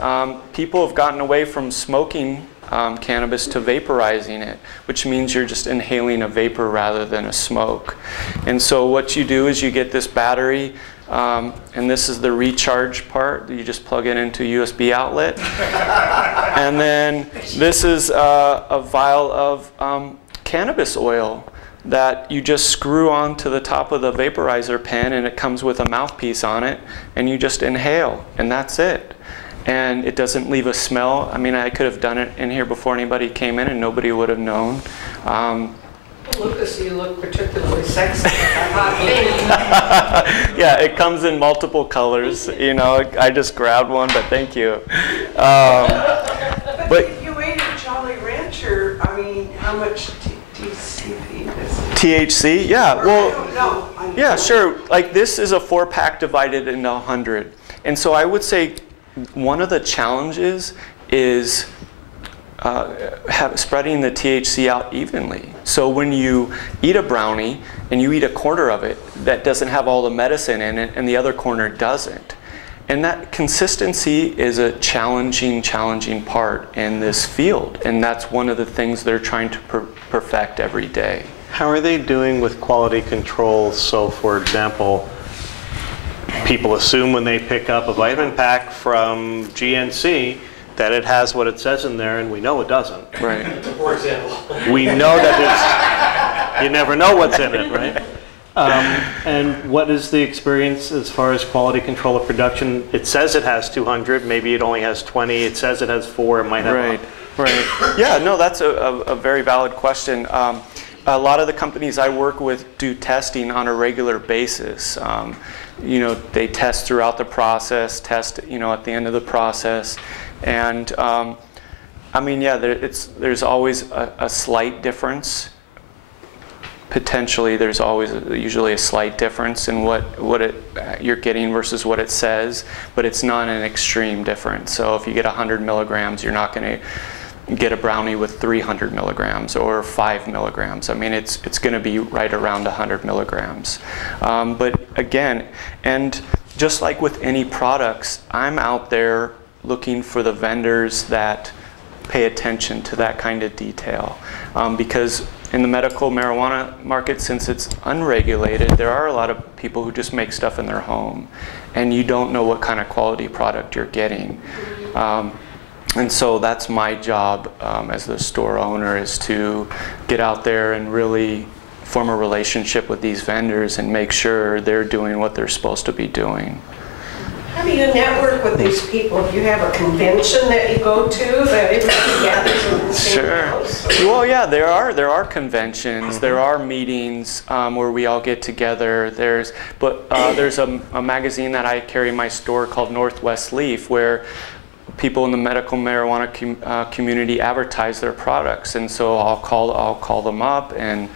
People have gotten away from smoking cannabis to vaporizing it, which means you're just inhaling a vapor rather than a smoke. And so what you do is you get this battery, and this is the recharge part. You just plug it into a USB outlet. And then this is a vial of cannabis oil that you just screw onto the top of the vaporizer pen, and it comes with a mouthpiece on it, and you just inhale, and that's it. And it doesn't leave a smell. I mean, I could have done it in here before anybody came in and nobody would have known. Lucas, you look particularly sexy. Yeah, it comes in multiple colors. You know, I just grabbed one, but thank you. But if you ate a Jolly Rancher, I mean, how much THC is it? THC? Yeah, well, No. yeah, sure. Like this is a 4-pack divided into 100. And so I would say one of the challenges is spreading the THC out evenly. So when you eat a brownie and you eat a quarter of it, that doesn't have all the medicine in it and the other corner doesn't. And that consistency is a challenging part in this field. And that's one of the things they're trying to perfect every day. How are they doing with quality control? So for example, people assume when they pick up a vitamin pack from GNC that it has what it says in there, and we know it doesn't. Right. For example. We know that you never know what's in it, right? And what is the experience as far as quality control of production? It says it has 200, maybe it only has 20. It says it has 4, it might have. Right. Yeah, no, that's a very valid question. A lot of the companies I work with do testing on a regular basis. You know, they test throughout the process, test, you know, at the end of the process. And I mean, yeah, there's always a slight difference. Potentially, there's always usually a slight difference in what you're getting versus what it says, but it's not an extreme difference. So if you get 100 milligrams, you're not going to get a brownie with 300 milligrams or 5 milligrams. I mean, it's going to be right around 100 milligrams. But again, and just like with any products, I'm out there looking for the vendors that pay attention to that kind of detail. Because in the medical marijuana market, since it's unregulated, there are a lot of people who just make stuff in their home, and you don't know what kind of quality product you're getting. And so that's my job as the store owner, is to get out there and really form a relationship with these vendors and make sure they're doing what they're supposed to be doing. How do you network with these people? If you have a convention that you go to, that everybody gathers in the same house? Well, yeah, there are conventions, there are meetings where we all get together. There's a magazine that I carry in my store called Northwest Leaf, where people in the medical marijuana community advertise their products, and so I'll call them up and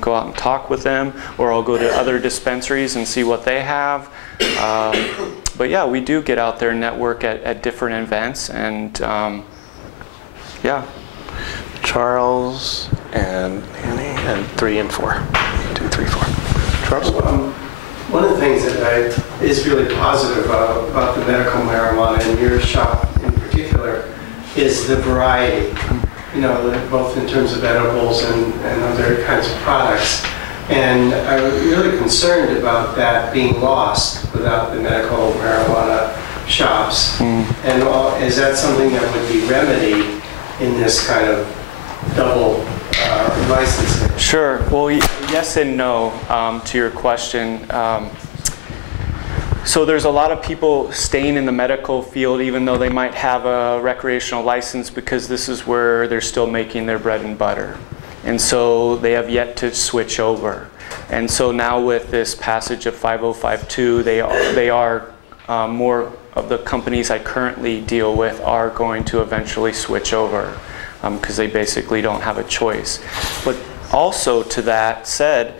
go out and talk with them, or I'll go to other dispensaries and see what they have. But yeah, we do get out there and network at different events, and Yeah. Charles and Annie, and 3 and 4. 2, 3, 4. Charles? One of the things that is really positive about the medical marijuana in your shop in particular is the variety, you know, both in terms of edibles and other kinds of products. And I'm really concerned about that being lost without the medical marijuana shops. And is that something that would be remedied in this kind of double licensing? Sure. Well, yes and no to your question. So there's a lot of people staying in the medical field even though they might have a recreational license because this is where they're still making their bread and butter. And so they have yet to switch over. And so now with this passage of 5052, they are more of the companies I currently deal with are going to eventually switch over because they basically don't have a choice. But also to that said,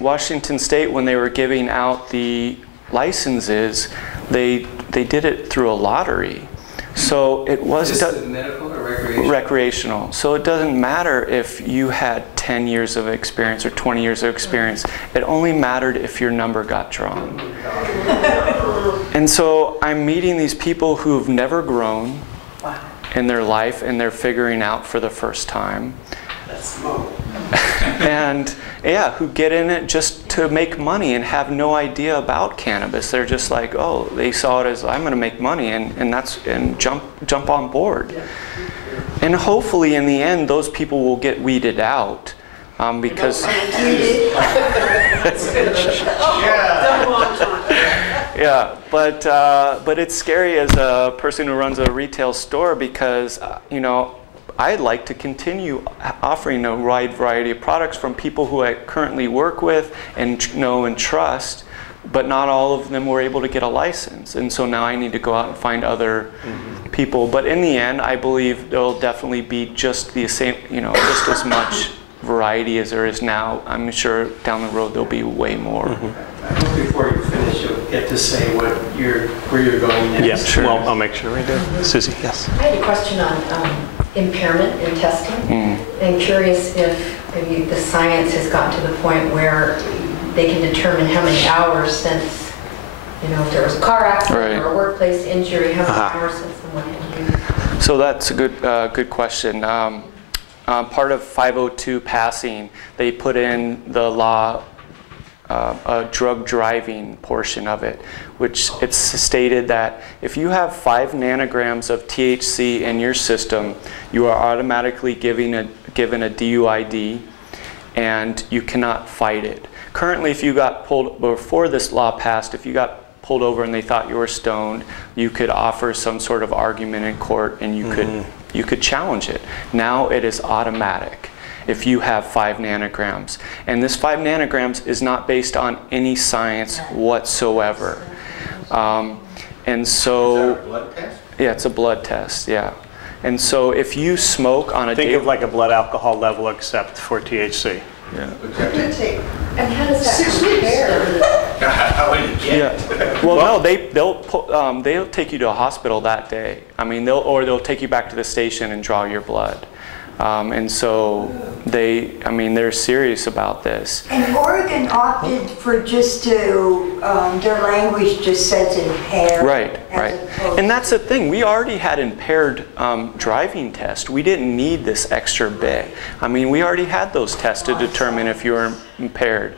Washington State, when they were giving out the licenses, they did it through a lottery. So it was medical or recreational? Recreational. So it doesn't matter if you had 10 years of experience or 20 years of experience. It only mattered if your number got drawn. And so I'm meeting these people who've never grown in their life and they're figuring out for the first time. And yeah, who get in it just to make money and have no idea about cannabis. They're just like, oh, they saw it as I'm going to make money and jump on board. And hopefully in the end those people will get weeded out because yeah, but it's scary as a person who runs a retail store because you know, I'd like to continue offering a wide variety of products from people who I currently work with and know and trust, but not all of them were able to get a license. And so now I need to go out and find other people. But in the end, I believe there'll definitely be just the same, you know, just as much variety as there is now. I'm sure down the road there'll be way more. I hope before you finish you'll get to say where you're going next. Yeah, sure. Well, I'll make sure we do. Susie, yes. I had a question on impairment in testing. I'm curious if maybe the science has gotten to the point where they can determine how many hours since, you know, if there was a car accident or a workplace injury, how many hours since someone had used. So that's a good question. Part of 502 passing, they put in the law a drug driving portion of it, which it's stated that if you have 5 nanograms of THC in your system, you are automatically given a DUID and you cannot fight it. Currently, if you got pulled, before this law passed, if you got pulled over and they thought you were stoned, you could offer some sort of argument in court and you could challenge it. Now it is automatic if you have 5 nanograms. And this 5 nanograms is not based on any science whatsoever. And so, is that a blood test? Yeah, it's a blood test, yeah. And so if you smoke on a Think of like a blood alcohol level except for THC. Yeah. And how does that compare? How would you get it? Well, no, they'll take you to a hospital that day. I mean, they'll take you back to the station and draw your blood. And so they're serious about this. And Oregon opted for just to, their language just says impaired. Right. And that's the thing. We already had impaired driving tests. We didn't need this extra bit. I mean, we already had those tests to determine if you were impaired.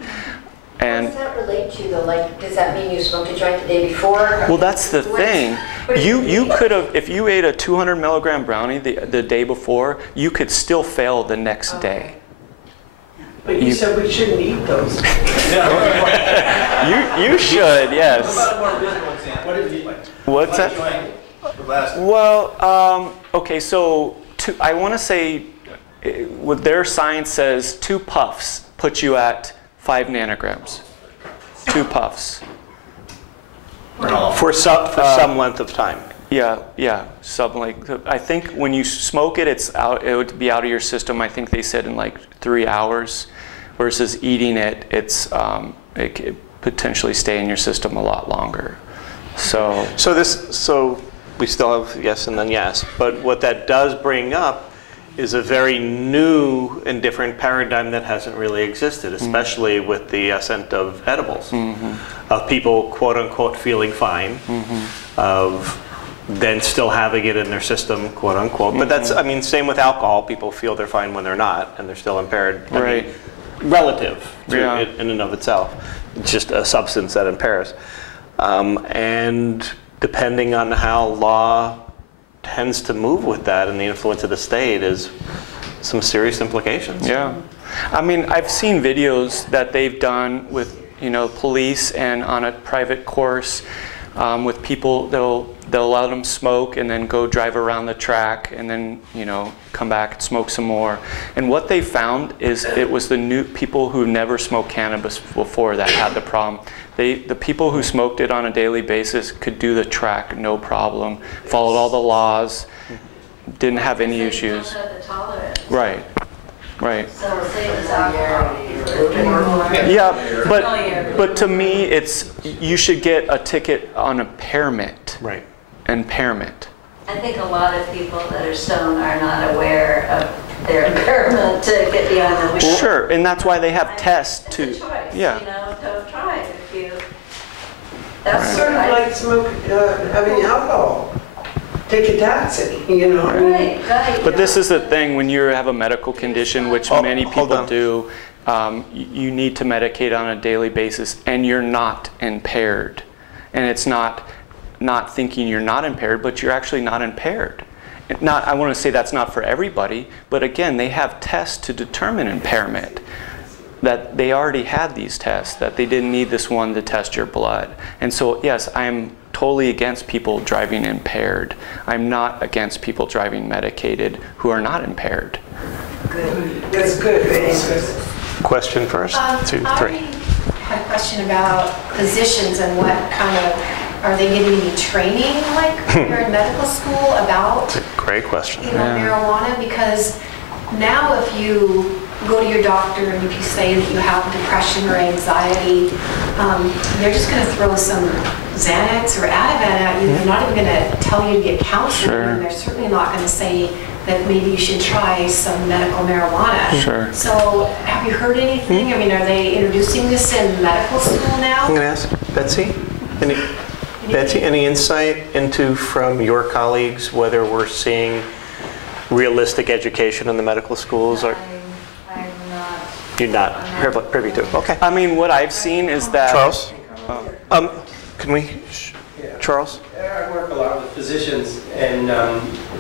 And what does that relate to though? Like, does that mean you smoked a joint the day before? Well, that's the thing. You could have, if you ate a 200 milligram brownie the day before, you could still fail the next day. But you said we shouldn't eat those. You should, yes. What did you What's that? Well, okay, so I want to say, what their science says, 2 puffs put you at 5 nanograms. 2 puffs. For some length of time. Yeah, something like. I think when you smoke it, it would be out of your system. I think they said in like 3 hours, versus eating it, it could potentially stay in your system a lot longer. So we still have yes and then yes. But what that does bring up is a very new and different paradigm that hasn't really existed, especially with the ascent of edibles, of people quote unquote feeling fine, of then still having it in their system, quote unquote. But that's, I mean, same with alcohol. People feel they're fine when they're not, and they're still impaired. I mean, relative to it in and of itself. It's just a substance that impairs. And depending on how law tends to move with that and the influence of the state is some serious implications. Yeah. I mean, I've seen videos that they've done with, you know, police and on a private course with people. They'll let them smoke and then go drive around the track and then, you know, come back and smoke some more. And what they found is it was the new people who never smoked cannabis before that had the problem. The people who smoked it on a daily basis could do the track no problem, followed all the laws, didn't have any issues. Right. Right. So same as alcohol. Yeah, but to me, it's you should get a ticket on impairment. Right. Impairment. I think a lot of people that are stoned are not aware of their impairment to get beyond the wheel. Sure, and that's why they have tests to. It's a choice, yeah. you know, don't try it if you. That's Sort of like having alcohol. Take a taxi, you know. Right, right. But this is the thing, when you have a medical condition, which many people do, you need to medicate on a daily basis, and you're not impaired. And it's not thinking you're not impaired, but you're actually not impaired. I want to say that's not for everybody, but again, they have tests to determine impairment. That they already had these tests, that they didn't need this one to test your blood. And so, yes, I'm totally against people driving impaired. I'm not against people driving medicated who are not impaired. Good. That's good. Question first, 2, 3. I had a question about physicians and what kind of, are they getting any training like here in medical school about That's a great question. Marijuana? Because now if you go to your doctor and if you say that you have depression or anxiety, they're just going to throw some Xanax or Ativan at you. They're not even going to tell you to get counseling. Sure. And they're certainly not going to say that maybe you should try some medical marijuana. Sure. So have you heard anything? I mean, are they introducing this in medical school now? I'm going to ask Betsy. Any insight into, from your colleagues, whether we're seeing realistic education in the medical schools? Or I'm not. you're not privy to? Okay. I mean, what I've seen is that... Charles? Can we? Charles? I work a lot with physicians and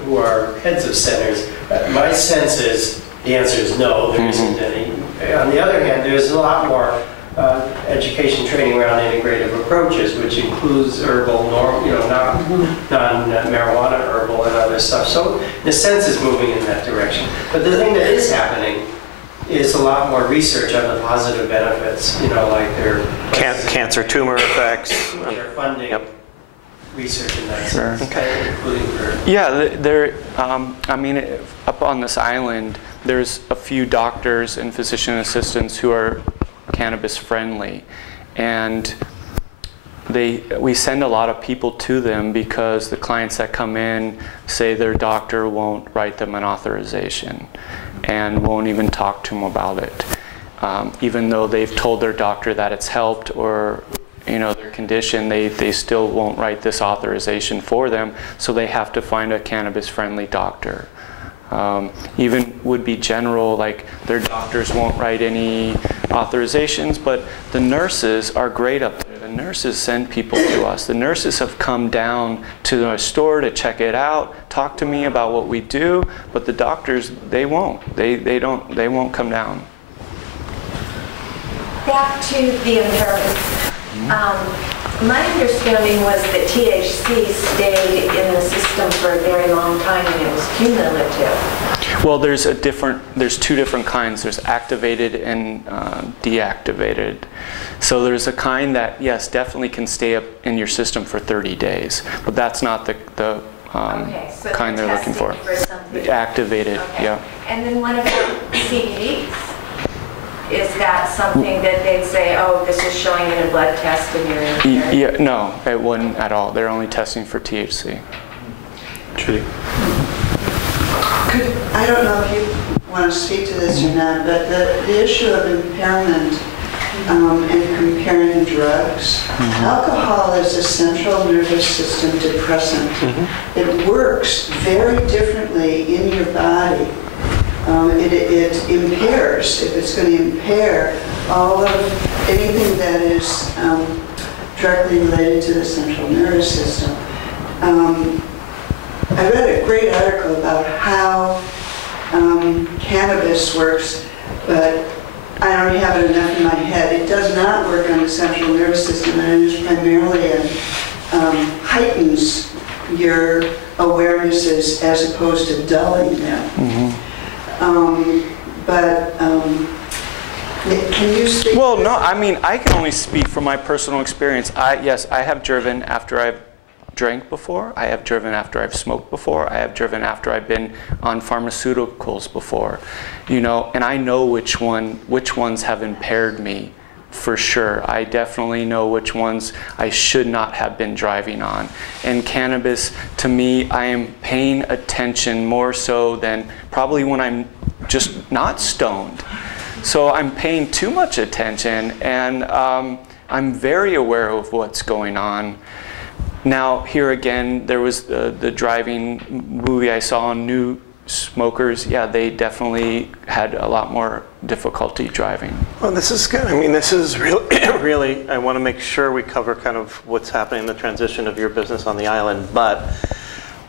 who are heads of centers. My sense is the answer is no, there isn't any. On the other hand, there's a lot more education training around integrative approaches, which includes herbal, non-marijuana herbal and other stuff. So the sense is moving in that direction. But the thing that is happening is a lot more research on the positive benefits, like their Cancer tumor effects. they're funding research in that Sure. sense, including for... Yeah, I mean, up on this island, there's a few doctors and physician assistants who are cannabis friendly, and we send a lot of people to them because the clients that come in say their doctor won't write them an authorization and won't even talk to them about it, even though they've told their doctor that it's helped or their condition, they still won't write this authorization for them, so they have to find a cannabis-friendly doctor. Even would be general, like their doctors won't write any authorizations, but the nurses are great up there. The nurses send people to us. The nurses have come down to the store to check it out, talk to me about what we do, but the doctors, they won't. They won't come down. Back to the impairment. My understanding was that THC stayed in the system for a very long time and it was cumulative. Well, there's two different kinds. There's activated and deactivated. So there's a kind that, yes, definitely can stay up in your system for 30 days, but that's not the Okay, so kind they're looking for. The activated, okay. yeah. And then what about CBDs? Is that something that they'd say, oh, this is showing in a blood test and you're impaired? Yeah, no, it wouldn't at all. They're only testing for THC. Judy? I don't know if you want to speak to this or not, but the issue of impairment and comparing drugs. Alcohol is a central nervous system depressant. It works very differently in your body. It impairs, if it's going to impair all of anything that is directly related to the central nervous system. I read a great article about how cannabis works, but I don't have it enough in my head. It does not work on the central nervous system, and it is primarily heightens your awarenesses as opposed to dulling them. Can you speak? Well, no, I mean, I can only speak from my personal experience. Yes, I have driven after I've drank before. I have driven after I've smoked before. I have driven after I've been on pharmaceuticals before. You know, and I know which ones have impaired me for sure. I definitely know which ones I should not have been driving on. And cannabis, to me, I am paying attention more so than probably when I'm just not stoned. So I'm paying too much attention, and I'm very aware of what's going on. Now, here again, there was the driving movie I saw on New Smokers. Yeah, they definitely had a lot more difficulty driving. Well, this is good. I mean, this is really, I want to make sure we cover kind of what's happening in the transition of your business on the island, but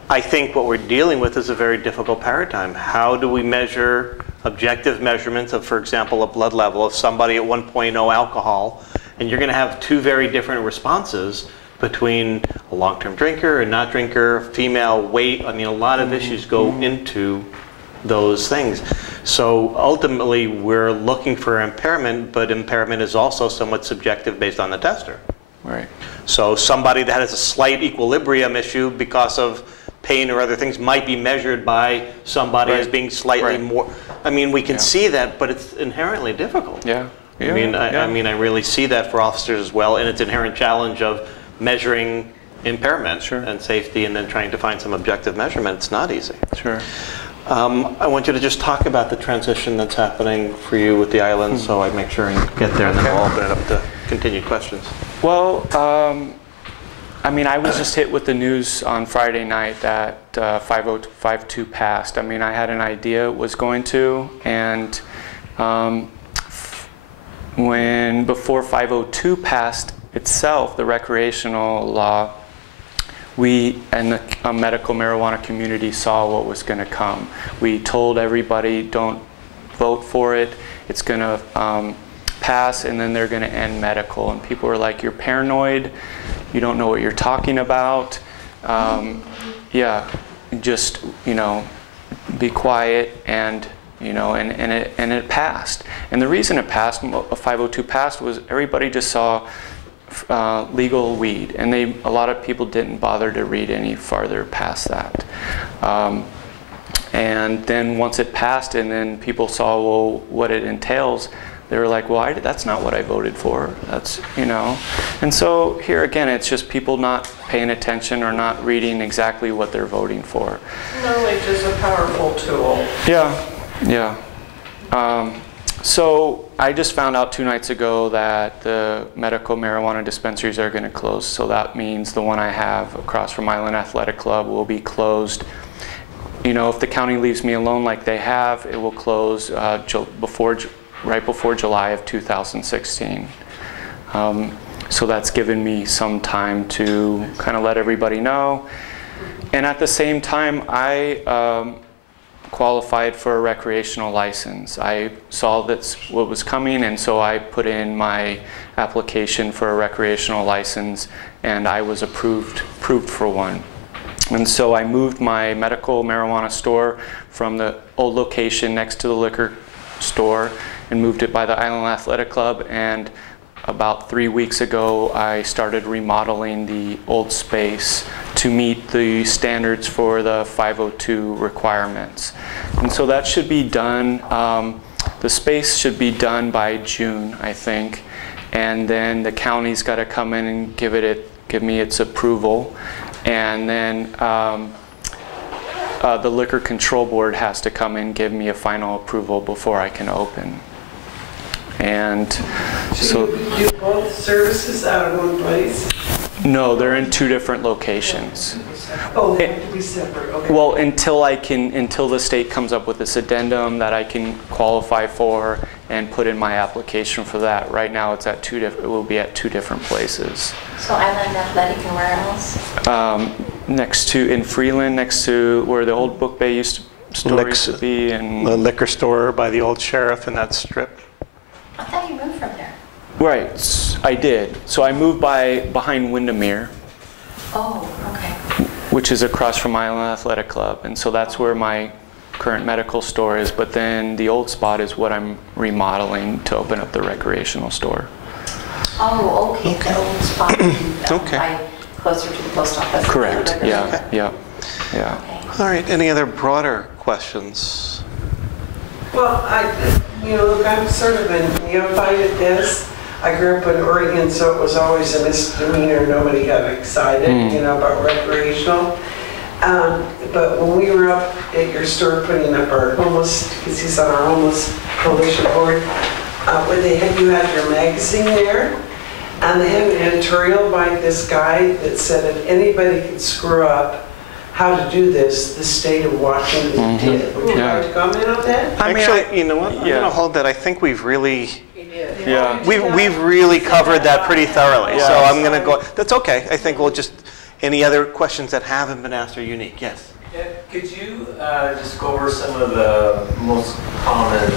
I think what we're dealing with is a very difficult paradigm. How do we measure objective measurements of, for example, a blood level of somebody at 1.0 alcohol, and you're going to have two very different responses between a long-term drinker and not drinker, female, weight. I mean, a lot of issues go into those things. So ultimately, we're looking for impairment, but impairment is also somewhat subjective based on the tester. Right. So somebody that has a slight equilibrium issue because of pain or other things might be measured by somebody as being slightly more. I mean, we can see that, but it's inherently difficult. Yeah. I mean, I really see that for officers as well, and its inherent challenge of measuring impairment and safety, and then trying to find some objective measurement. It's not easy. Sure. I want you to just talk about the transition that's happening for you with the island, so I make sure and get there, and then we'll open it up to continued questions. Well, I mean, I was just hit with the news on Friday night that 5052 passed. I mean, I had an idea it was going to, and before 502 passed itself, the recreational law, we and the medical marijuana community saw what was going to come. We told everybody, don't vote for it. It's going to pass, and then they're going to end medical. And people were like, you're paranoid. You don't know what you're talking about. Yeah, just, you know, be quiet, and you know, and it passed. And the reason it passed, 502 passed, was everybody just saw legal weed, and a lot of people didn't bother to read any farther past that. And then once it passed, and then people saw, well, what it entails, they were like, well, that's not what I voted for. That's, you know. And so here again, it's just people not paying attention or not reading exactly what they're voting for. Knowledge is a powerful tool. Yeah, yeah. So I just found out 2 nights ago that the medical marijuana dispensaries are going to close. So that means the one I have across from Island Athletic Club will be closed. You know, if the county leaves me alone like they have, it will close right before July of 2016. So that's given me some time to kind of let everybody know. And at the same time, I qualified for a recreational license. I saw that's what was coming, and so I put in my application for a recreational license, and I was approved for one. And so I moved my medical marijuana store from the old location next to the liquor store and moved it by the Island Athletic Club, and about 3 weeks ago I started remodeling the old space to meet the standards for the 502 requirements. And so that should be done, the space should be done by June, I think, and then the county's got to come in and give me its approval, and then the Liquor Control Board has to come and give me a final approval before I can open. And So you do both services out of one place? no, they're in 2 different locations. Oh, they have to be separate, okay. Well, until the state comes up with this addendum that I can qualify for and put in my application for that. Right now, it's at it will be at 2 different places. So Island Athletic and where else? Next to, in Freeland, next to where the old Book Bay store used to be, and The liquor store by the old sheriff in that strip. I thought you moved from there. right, I did. So I moved behind Windermere, Oh, okay. which is across from Island Athletic Club, and so that's where my current medical store is. But then the old spot is what I'm remodeling to open up the recreational store. Oh, okay, the old spot. Okay. Closer to the post office. Correct. Okay. Yeah. Yeah. Yeah. Okay. All right, any other broader questions? Well, look, I'm sort of a neophyte at this. I grew up in Oregon, so it was always a misdemeanor. Nobody got excited, about recreational. But when we were up at your store putting up our homeless, because he's on our homeless coalition board, you had your magazine there, and they had an editorial by this guy that said if anybody could screw up how to do this, the state of Washington did. Would you like to comment on that? Actually, you know what? I'm yeah. going to hold that. I think we've really... Yeah. We've really covered that pretty thoroughly, Yeah. so I'm going to go. That's okay. I think we'll just. Any other questions that haven't been asked are unique? Yes. Yeah, could you just go over some of the most common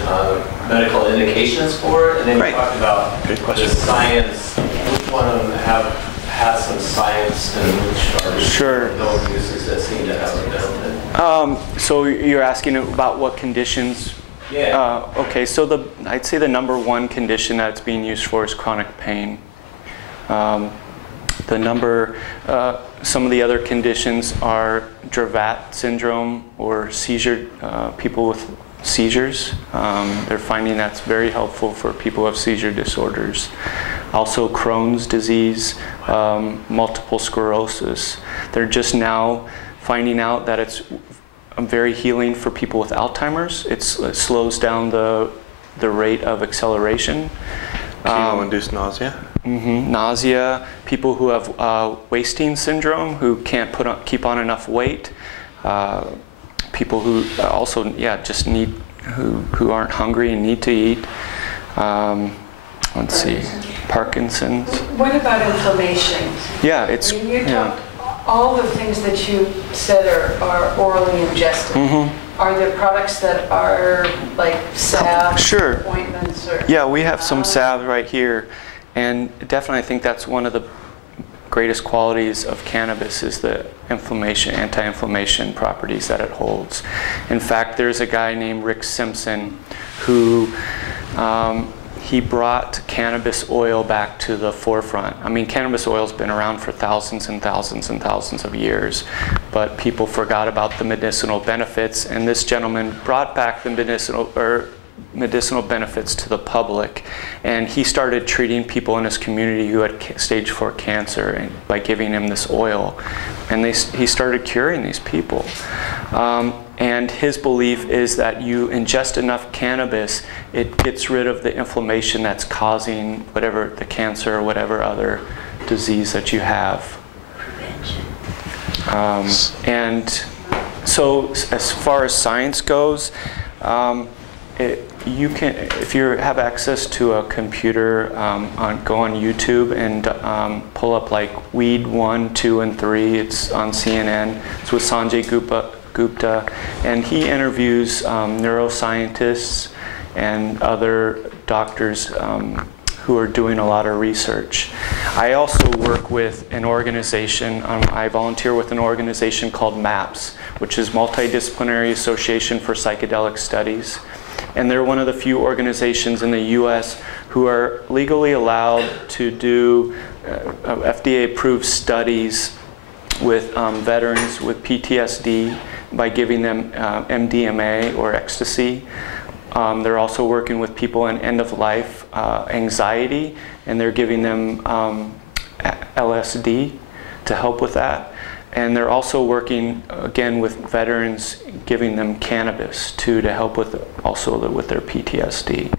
medical indications for it, and then Right. you talked about Good the question. science. Which one of them has some science, and which are Sure. no uses that seem to have a benefit? So you're asking about what conditions? Yeah. Okay, so I'd say the number 1 condition that's being used for is chronic pain. Some of the other conditions are Dravet syndrome or seizure, people with seizures. They're finding that's very helpful for people who have seizure disorders. Also Crohn's disease, multiple sclerosis. They're just now finding out that it's very healing for people with Alzheimer's. It slows down the rate of acceleration. Chemo-induced nausea. Nausea. People who have wasting syndrome, who can't keep on enough weight. People who also, just need, who aren't hungry and need to eat. Let's see, Parkinson's. What about inflammation? Yeah, it's. You talked, all the things that you said are orally ingested. Are there products that are like salve, Sure. ointments, or? Yeah, we have some salve right here, and definitely I think that's one of the greatest qualities of cannabis is the anti-inflammation properties that it holds. In fact, there's a guy named Rick Simpson who he brought cannabis oil back to the forefront. I mean, cannabis oil's been around for thousands and thousands and thousands of years, but people forgot about the medicinal benefits, and this gentleman brought back the medicinal benefits to the public, and he started treating people in his community who had stage 4 cancer by giving him this oil, and he started curing these people. And his belief is that you ingest enough cannabis, it gets rid of the inflammation that's causing whatever the cancer or whatever other disease that you have. And so as far as science goes, you can, if you have access to a computer, go on YouTube and pull up like Weed 1, 2, and 3. It's on CNN. It's with Sanjay Gupta, and he interviews neuroscientists and other doctors who are doing a lot of research. I also work with an organization, I volunteer with an organization called MAPS, which is Multidisciplinary Association for Psychedelic Studies. And they're one of the few organizations in the US who are legally allowed to do FDA-approved studies with veterans with PTSD by giving them MDMA or ecstasy. They're also working with people in end-of-life anxiety, and they're giving them LSD to help with that. And they're also working, again, with veterans, giving them cannabis, too, to help with with their PTSD.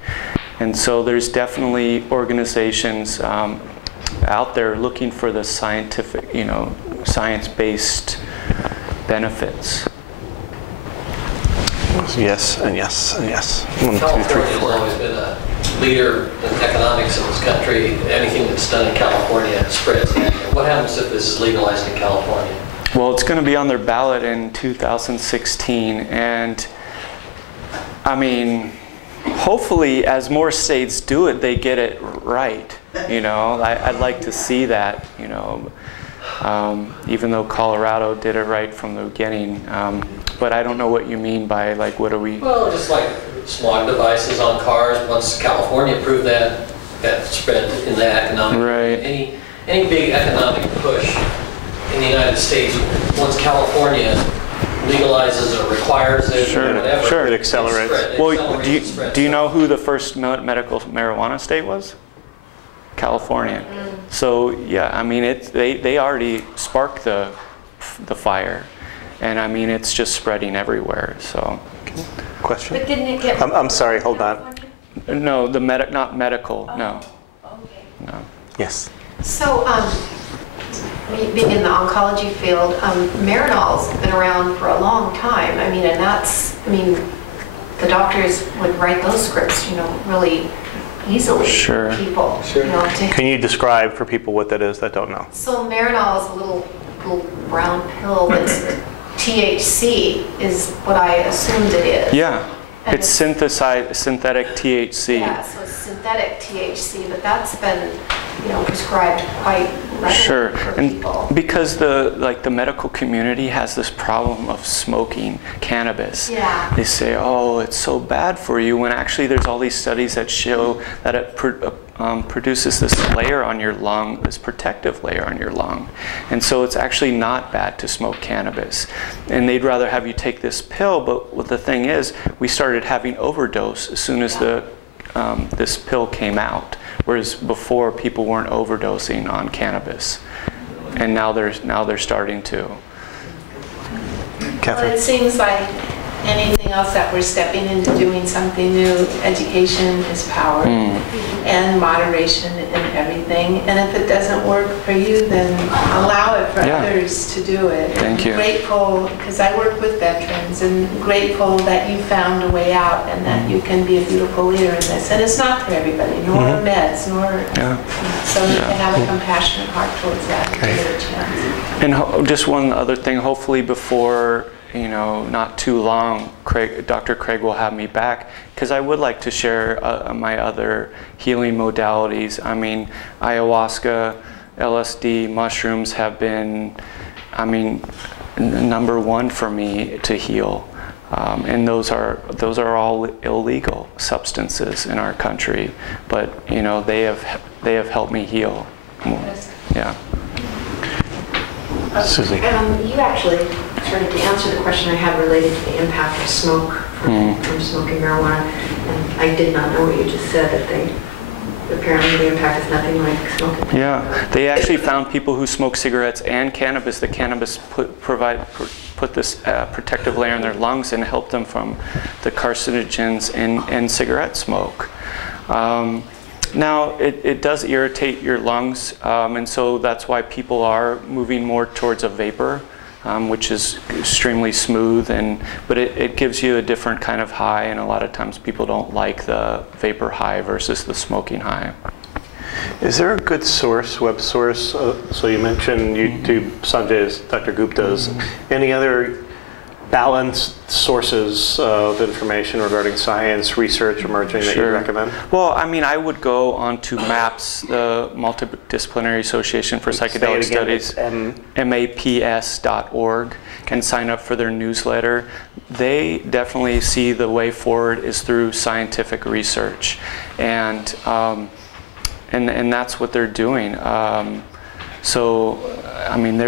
And so there's definitely organizations out there looking for the scientific, science-based benefits. Yes, and yes, and yes. 1, 2, 3, California has 4. always been a leader in economics in this country. Anything that's done in California spreads. What happens if this is legalized in California? Well, it's going to be on their ballot in 2016, and I mean, hopefully as more states do it, they get it right. I'd like to see that, even though Colorado did it right from the beginning. But I don't know what you mean by, like, what are we... Well, just like smog devices on cars. Once California approved that, that spread in the economic... Right. Any big economic push in the United States, once California legalizes or requires it or whatever, it accelerates. Well, do you know who the first medical marijuana state was? California. So yeah, I mean, they already sparked the fire, and I mean, it's just spreading everywhere. So, question. But didn't it get? I'm sorry. Hold on. No, not medical. Oh, no. Okay. No. Yes. So, being in the oncology field, Marinol's been around for a long time. I mean, the doctors would write those scripts, really easily Sure. for people. Sure. Can you describe for people what that is that don't know? So Marinol is a little brown pill that's THC is what I assumed it is. Yeah, And it's synthetic THC. Yeah, so it's synthetic THC, but that's been, prescribed quite readily Sure, for and people. because the medical community has this problem of smoking cannabis. Yeah. They say, oh, it's so bad for you, when actually there's all these studies that show that it produces this layer on your lung, this protective layer on your lung. And so it's actually not bad to smoke cannabis. And they'd rather have you take this pill, but what the thing is, we started having overdose as soon as this pill came out. Whereas before, people weren't overdosing on cannabis, and now they're starting to. Well, it seems like anything else that we're stepping into doing something new, education is power and moderation and everything. And if it doesn't work for you, then allow it for others to do it. Thank you. Grateful, because I work with veterans, and grateful that you found a way out and that you can be a beautiful leader in this. And it's not for everybody, nor meds, nor so you can have a compassionate heart towards that and give it a chance. And just one other thing, hopefully before, not too long, Dr. Craig will have me back, because I would like to share my other healing modalities. I mean, ayahuasca, LSD, mushrooms have been, number one for me to heal. And those are all illegal substances in our country, but they have helped me heal more. Yeah. Susie. You actually started to answer the question I had related to the impact of smoke from smoking marijuana, and I did not know what you just said, that apparently the impact is nothing like smoking. Yeah, they actually found people who smoke cigarettes and cannabis. The cannabis put this protective layer in their lungs and helped them from the carcinogens in cigarette smoke. Now, it does irritate your lungs, and so that's why people are moving more towards a vapor, which is extremely smooth, but it gives you a different kind of high, and a lot of times people don't like the vapor high versus the smoking high. Is there a good web source? So you mentioned YouTube, Sanjay's, Dr. Gupta's. Any other balanced sources of information regarding science, research emerging that you recommend? Well, I would go onto MAPS, the Multidisciplinary Association for Psychedelic Studies, maps.org, and sign up for their newsletter. They definitely see the way forward is through scientific research, and that's what they're doing. They're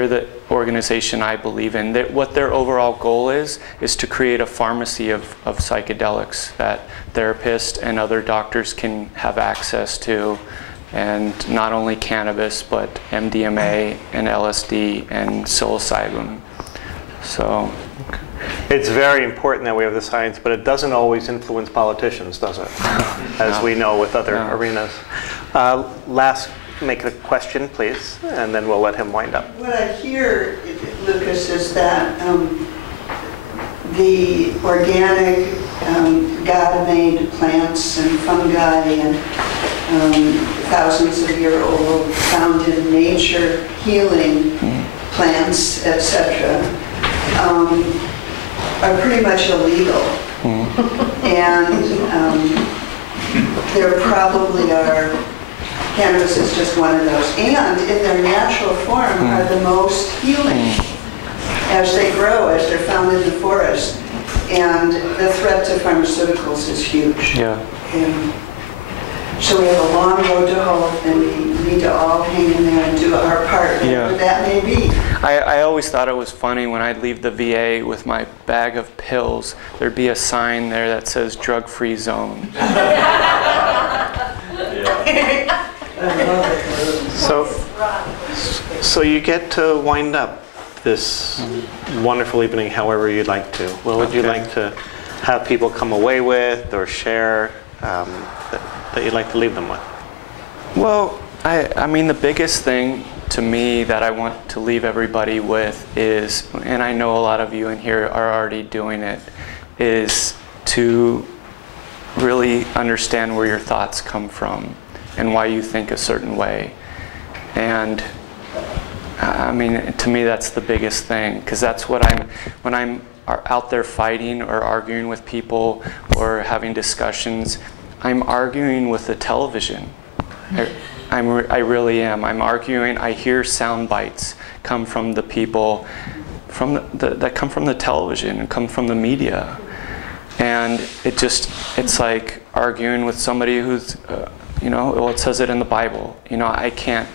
the organization I believe in. What their overall goal is to create a pharmacy of psychedelics that therapists and other doctors can have access to and not only cannabis, but MDMA and LSD and psilocybin. So it's very important that we have the science, but it doesn't always influence politicians, does it? As we know with other arenas. Last, make a question, please, and then we'll let him wind up. What I hear, Lucas, is that the organic, God-made plants and fungi and thousands of year old, found in nature, healing plants, etc., are pretty much illegal. And there probably are, cannabis is just one of those, and in their natural form are the most healing as they grow, as they're found in the forest. And the threat to pharmaceuticals is huge. Yeah. And so we have a long road to hoe, and we need to all hang in there and do our part, whatever that may be. I always thought it was funny when I'd leave the VA with my bag of pills, there'd be a sign there that says drug-free zone. So you get to wind up this wonderful evening however you'd like to. What would you like to have people come away with or share that you'd like to leave them with? Well, I mean, the biggest thing to me that I want to leave everybody with is, and I know a lot of you in here are already doing it, is to really understand where your thoughts come from and why you think a certain way. And I mean, to me, that's the biggest thing, because that's what when I'm out there fighting or arguing with people or having discussions, I'm arguing with the television. I really am. I'm arguing. I hear sound bites come from the people that come from the television and come from the media, and it's like arguing with somebody who's, well, it says it in the Bible. I can't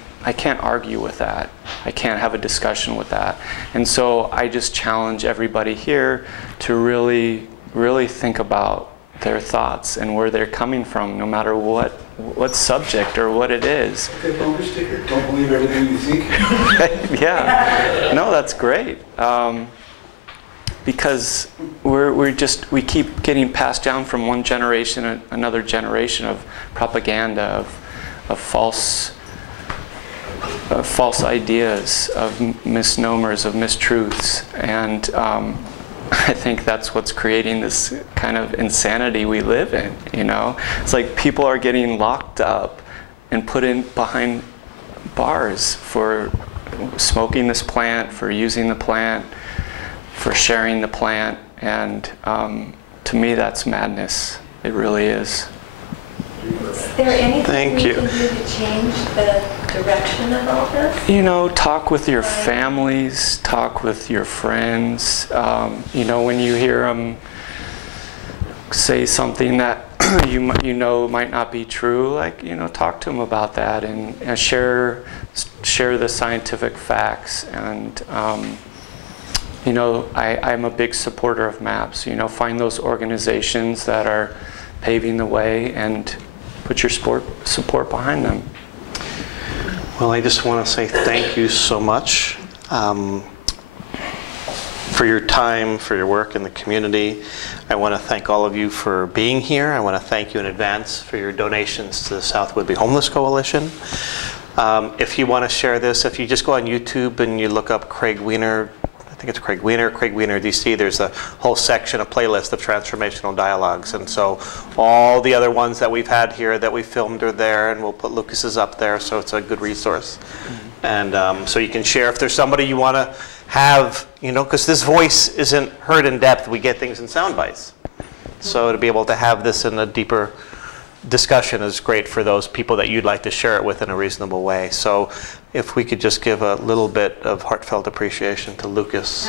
argue with that. I can't have a discussion with that. And so I just challenge everybody here to really, really think about their thoughts and where they're coming from, no matter what subject or what it is. Okay, bumper sticker, don't believe everything you think. Yeah, no, that's great. Because we keep getting passed down from one generation to another generation of propaganda, of false ideas, of misnomers, of mistruths, and I think that's what's creating this kind of insanity we live in. It's like people are getting locked up and put in behind bars for smoking this plant, for using the plant, for sharing the plant, and to me that's madness. It really is. Is there anything we can do to change the direction of all this? Talk with your families, talk with your friends. When you hear them say something that might not be true, talk to them about that and share the scientific facts. And I'm a big supporter of MAPS. Find those organizations that are paving the way and put your support behind them. Well, I just want to say thank you so much for your time, for your work in the community. I want to thank all of you for being here. I want to thank you in advance for your donations to the South Whidbey Homeless Coalition. If you want to share this, if you just go on YouTube and you look up Craig Weiner, I think it's Craig Weiner DC, there's a whole section, a playlist of transformational dialogues. And so all the other ones that we've had here that we filmed are there, and we'll put Lucas's up there, so it's a good resource. And so you can share if there's somebody you want to have, because this voice isn't heard in depth. We get things in sound bites. So to be able to have this in a deeper discussion is great for those people that you'd like to share it with in a reasonable way. So if we could just give a little bit of heartfelt appreciation to Lucas.